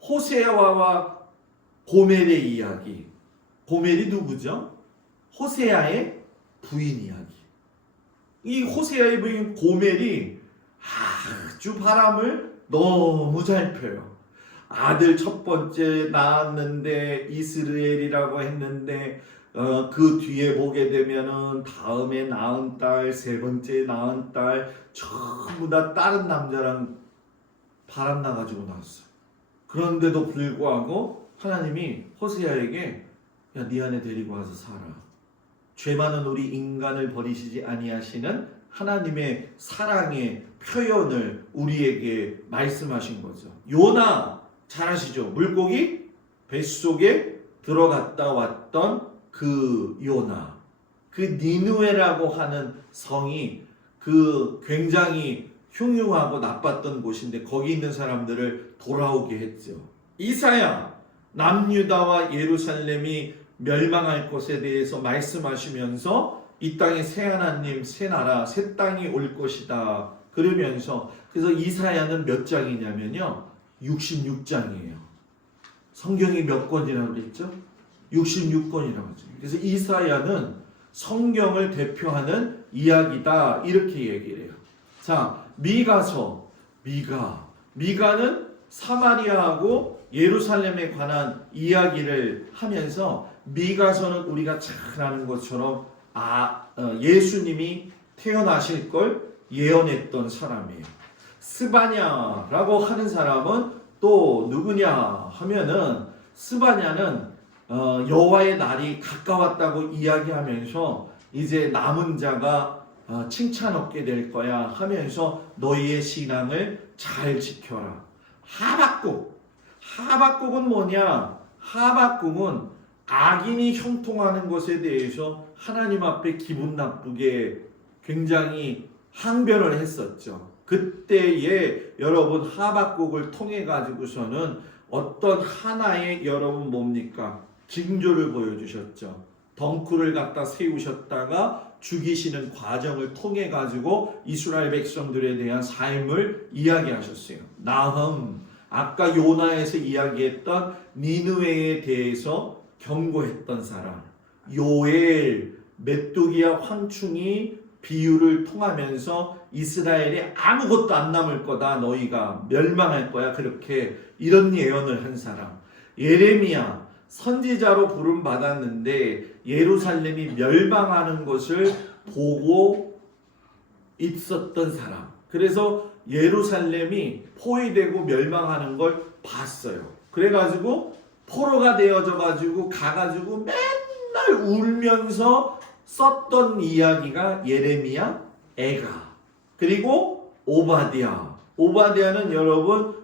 호세아와 고멜의 이야기. 고멜이 누구죠? 호세아의 부인 이야기. 이 호세아의 부인 고멜이 아주 바람을 너무 잘 펴요. 아들 첫 번째 낳았는데 이스라엘이라고 했는데 그 뒤에 보게 되면은 다음에 낳은 딸, 세 번째 낳은 딸 전부 다 다른 남자랑 바람 나가지고 나왔어요. 그런데도 불구하고 하나님이 호세아에게 야, 네 아내 데리고 와서 살아. 죄 많은 우리 인간을 버리시지 아니하시는 하나님의 사랑의 표현을 우리에게 말씀하신 거죠. 요나 잘 아시죠? 물고기 뱃속에 들어갔다 왔던 그 요나, 그 니느웨라고 하는 성이 그 굉장히 흉흉하고 나빴던 곳인데 거기 있는 사람들을 돌아오게 했죠. 이사야, 남유다와 예루살렘이 멸망할 것에 대해서 말씀하시면서 이 땅에 새 하나님, 새 나라, 새 땅이 올 것이다 그러면서, 그래서 이사야는 몇 장이냐면요, 66장이에요. 성경이 몇 권이라고 그랬죠? 66권이라고 했죠. 그래서 이사야는 성경을 대표하는 이야기다 이렇게 얘기를 해요. 자, 미가서. 미가는 사마리아하고 예루살렘에 관한 이야기를 하면서 미가서는 우리가 잘 아는 것처럼 예수님이 태어나실 걸 예언했던 사람이에요. 스바냐라고 하는 사람은 또 누구냐 하면은 스바냐는 여호와의 날이 가까웠다고 이야기하면서 이제 남은 자가 칭찬 얻게 될 거야 하면서 너희의 신앙을 잘 지켜라. 하박국은 뭐냐? 하박국은 악인이 형통하는 것에 대해서 하나님 앞에 기분 나쁘게 굉장히 항변을 했었죠. 그때에 여러분 하박국을 통해 가지고서는 어떤 하나의 여러분 뭡니까? 징조를 보여주셨죠. 덩굴을 갖다 세우셨다가 죽이시는 과정을 통해 가지고 이스라엘 백성들에 대한 삶을 이야기하셨어요. 나흠, 아까 요나에서 이야기했던 니느웨에 대해서 경고했던 사람, 요엘, 메뚜기와 황충이 비유를 통하면서 이스라엘이 아무것도 안 남을 거다, 너희가 멸망할 거야, 그렇게 이런 예언을 한 사람, 예레미야 선지자로 부름 받았는데 예루살렘이 멸망하는 것을 보고 있었던 사람. 그래서 예루살렘이 포위되고 멸망하는 걸 봤어요. 그래가지고 포로가 되어져 가지고 가가지고 맨날 울면서 썼던 이야기가 예레미야, 에가, 그리고 오바댜. 오바댜는 여러분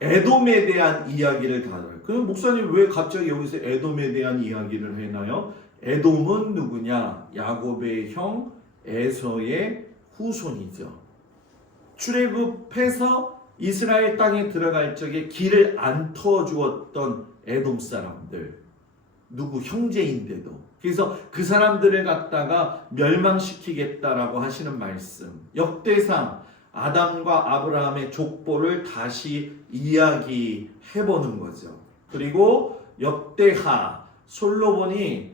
에돔에 대한 이야기를 다뤄요. 그럼 목사님 왜 갑자기 여기서 에돔에 대한 이야기를 해나요? 에돔은 누구냐? 야곱의 형 에서의 후손이죠. 출애굽해서 이스라엘 땅에 들어갈 적에 길을 안 터주었던 에돔 사람들, 누구 형제인데도. 그래서 그 사람들을 갖다가 멸망시키겠다라고 하시는 말씀. 역대상 아담과 아브라함의 족보를 다시 이야기해보는 거죠. 그리고 역대하 솔로몬이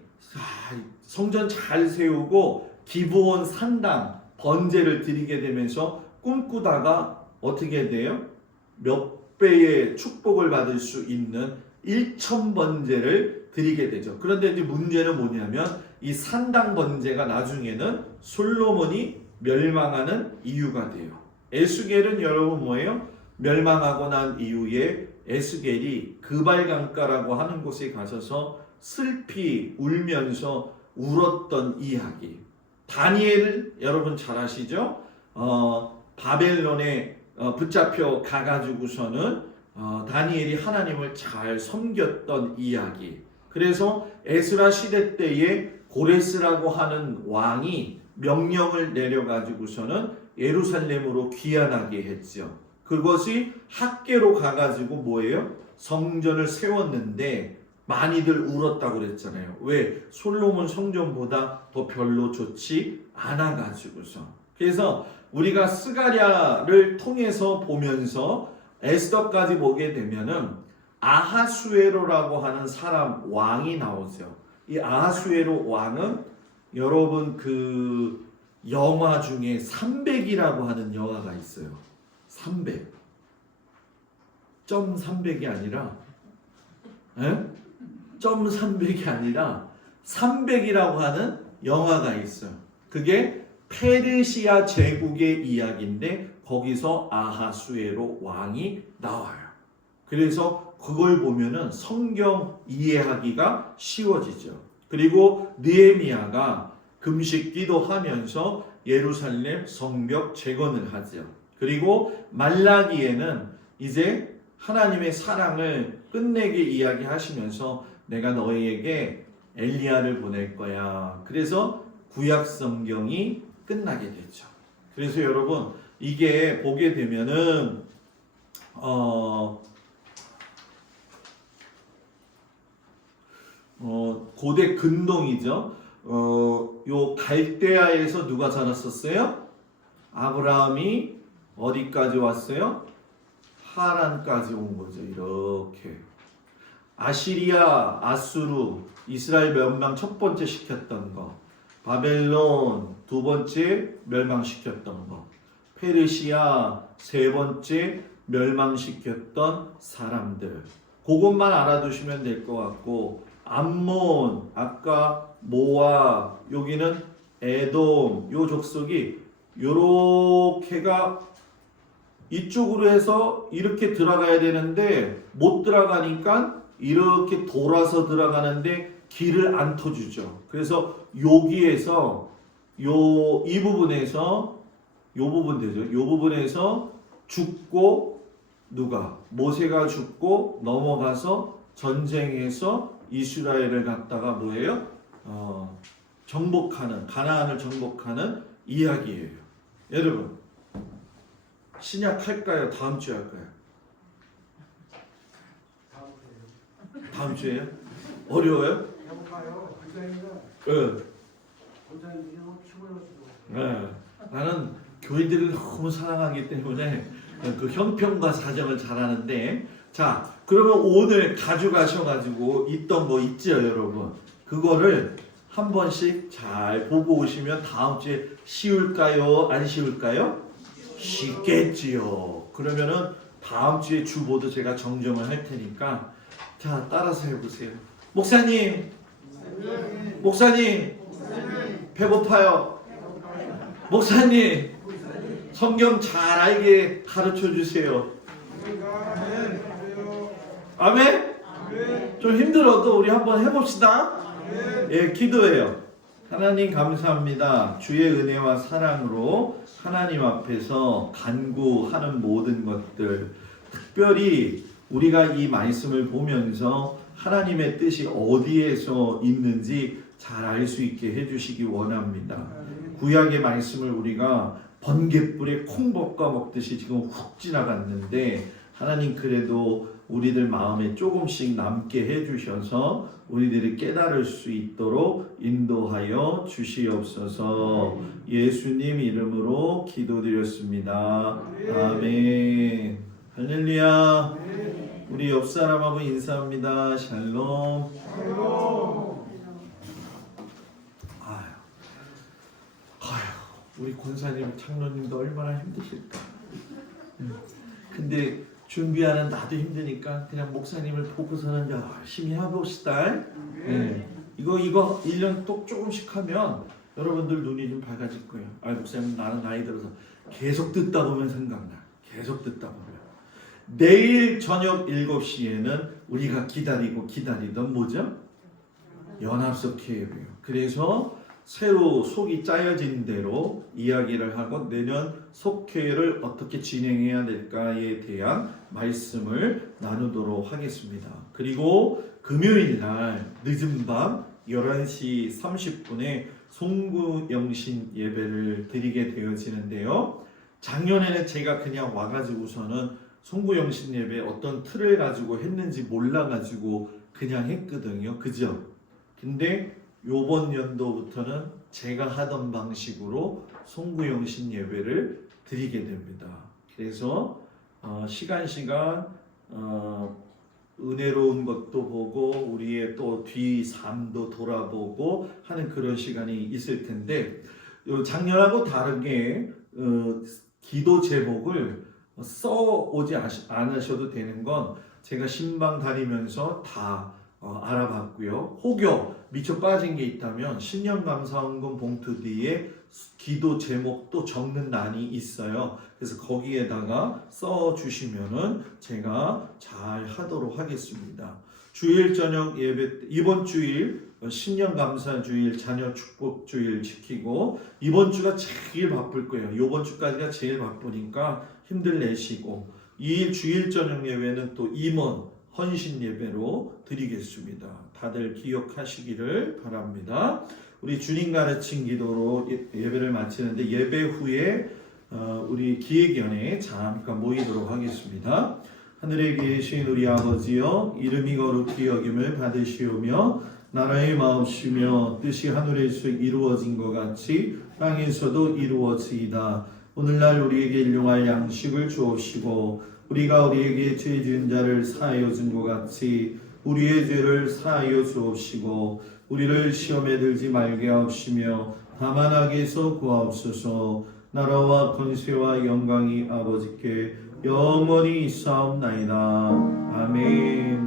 성전 잘 세우고 기브온 산당 번제를 드리게 되면서 꿈꾸다가 어떻게 돼요? 몇 배의 축복을 받을 수 있는 1000번제를 드리게 되죠. 그런데 이제 문제는 뭐냐면 이 산당 번제가 나중에는 솔로몬이 멸망하는 이유가 돼요. 에스겔은 여러분 뭐예요? 멸망하고 난 이후에 에스겔이 그발강가라고 하는 곳에 가셔서 슬피 울면서 울었던 이야기. 다니엘을 여러분 잘 아시죠? 바벨론에 붙잡혀 가가지고서는 다니엘이 하나님을 잘 섬겼던 이야기. 그래서 에스라 시대 때에 고레스라고 하는 왕이 명령을 내려가지고서는 예루살렘으로 귀환하게 했죠. 그것이 학계로 가가지고 뭐예요? 성전을 세웠는데 많이들 울었다고 그랬잖아요. 왜? 솔로몬 성전보다 더 별로 좋지 않아가지고서. 그래서 우리가 스가랴를 통해서 보면서 에스더까지 보게 되면은 아하수에로라고 하는 사람 왕이 나오죠. 이 아하수에로 왕은 여러분 그 영화 중에 300이라고 하는 영화가 있어요. 300. 점 300이 아니라 점 300이 아니라 300이라고 하는 영화가 있어요. 그게 페르시아 제국의 이야기인데 거기서 아하수에로 왕이 나와요. 그래서 그걸 보면은 성경 이해하기가 쉬워지죠. 그리고 느헤미야가 금식 기도하면서 예루살렘 성벽 재건을 하죠. 그리고 말라기에는 이제 하나님의 사랑을 끝내게 이야기하시면서 내가 너희에게 엘리야를 보낼 거야. 그래서 구약 성경이 끝나게 되죠. 그래서 여러분 이게 보게 되면은 고대 근동이죠. 요 갈대아에서 누가 자랐었어요? 아브라함이 어디까지 왔어요? 하란까지 온 거죠. 이렇게 아시리아, 아수르, 이스라엘 멸망 첫 번째 시켰던 거, 바벨론 두 번째 멸망시켰던 거, 페르시아 세 번째 멸망시켰던 사람들. 그것만 알아두시면 될 것 같고, 암몬, 아까 모아, 여기는 에돔, 요 족속이 요렇게가 이쪽으로 해서 이렇게 들어가야 되는데 못 들어가니까 이렇게 돌아서 들어가는데 길을 안 터주죠. 그래서 여기에서 이 부분에서 요 부분 되죠. 요 부분에서 죽고 누가 모세가 죽고 넘어가서 전쟁에서 이스라엘을 갖다가 뭐예요? 정복하는 가나안을 정복하는 이야기예요. 여러분 신약 할까요? 다음 주에 할까요? 다음 주에요? 어려워요? 해볼까요? 부장이가 네. 부장이 너무 피곤해가지고. 네. 나는 교인들을 너무 사랑하기 때문에 그 형평과 사정을 잘하는데, 자 그러면 오늘 가져가셔가지고 있던 거 있죠 여러분? 그거를 한 번씩 잘 보고 오시면 다음 주에 쉬울까요? 안 쉬울까요? 쉽겠지요. 그러면은 다음 주에 주보도 제가 정정을 할 테니까 자 따라서 해보세요. 목사님 배고파요. 목사님 성경 잘 알게 가르쳐 주세요. 아멘? 좀 힘들어도 우리 한번 해봅시다. 예, 기도해요. 하나님 감사합니다. 주의 은혜와 사랑으로 하나님 앞에서 간구하는 모든 것들, 특별히 우리가 이 말씀을 보면서 하나님의 뜻이 어디에서 있는지 잘 알 수 있게 해주시기 원합니다. 구약의 말씀을 우리가 번갯불에 콩 볶아 먹듯이 지금 훅 지나갔는데 하나님 그래도 우리들 마음에 조금씩 남게 해주셔서 우리들이 깨달을 수 있도록 인도하여 주시옵소서. 예수님 이름으로 기도드렸습니다. 아멘. 할렐루야. 우리 옆 사람하고 인사합니다. 샬롬. 우리 권사님, 장로님도 얼마나 힘드실까. 근데 준비하는 나도 힘드니까 그냥 목사님을 보고서는 열심히 해봅시다. 네. 이거 1년 또 조금씩 하면 여러분들 눈이 좀 밝아질 거예요. 목사님 나는 나이 들어서 계속 듣다 보면 생각나. 계속 듣다 보면. 내일 저녁 7시에는 우리가 기다리던 뭐죠? 연합석 계획이에요. 그래서 새로 속이 짜여진 대로 이야기를 하고 내년 속회를 어떻게 진행해야 될까에 대한 말씀을 나누도록 하겠습니다. 그리고 금요일 날 늦은 밤 11시 30분에 송구영신 예배를 드리게 되어지는데요. 작년에는 제가 그냥 와가지고서는 송구영신 예배 어떤 틀을 가지고 했는지 몰라가지고 그냥 했거든요. 그죠? 근데 요번 연도부터는 제가 하던 방식으로 송구영신 예배를 드리게 됩니다. 그래서 시간 은혜로운 것도 보고 우리의 또 뒤 삶도 돌아보고 하는 그런 시간이 있을 텐데, 작년하고 다르게 기도 제목을 써오지 않으셔도 되는 건 제가 신방 다니면서 다 알아봤고요. 혹여 미처 빠진 게 있다면 신년감사원금 봉투 뒤에 기도 제목도 적는欄이 있어요. 그래서 거기에다가 써주시면은 제가 잘 하도록 하겠습니다. 주일 저녁 예배, 이번 주일 신년감사주일, 자녀 축복주일 지키고, 이번 주가 제일 바쁠 거예요. 이번 주까지가 제일 바쁘니까 힘들 내시고, 2일 주일 저녁 예배는 또 임원 헌신 예배로 드리겠습니다. 다들 기억하시기를 바랍니다. 우리 주님 가르친 기도로 예배를 마치는데, 예배 후에 우리 기획연에 잠깐 모이도록 하겠습니다. 하늘에 계신 우리 아버지여, 이름이 거룩히 여김을 받으시오며 나라의 마옵시며 뜻이 하늘에서 이루어진 것 같이 땅에서도 이루어지이다. 오늘날 우리에게 일용할 양식을 주옵시고 우리가 우리에게 죄 지은 자를 사하여 준 것 같이 우리의 죄를 사하여 주옵시고 우리를 시험에 들지 말게 하옵시며 다만 악에서 구하옵소서. 나라와 권세와 영광이 아버지께 영원히 있사옵나이다. 아멘.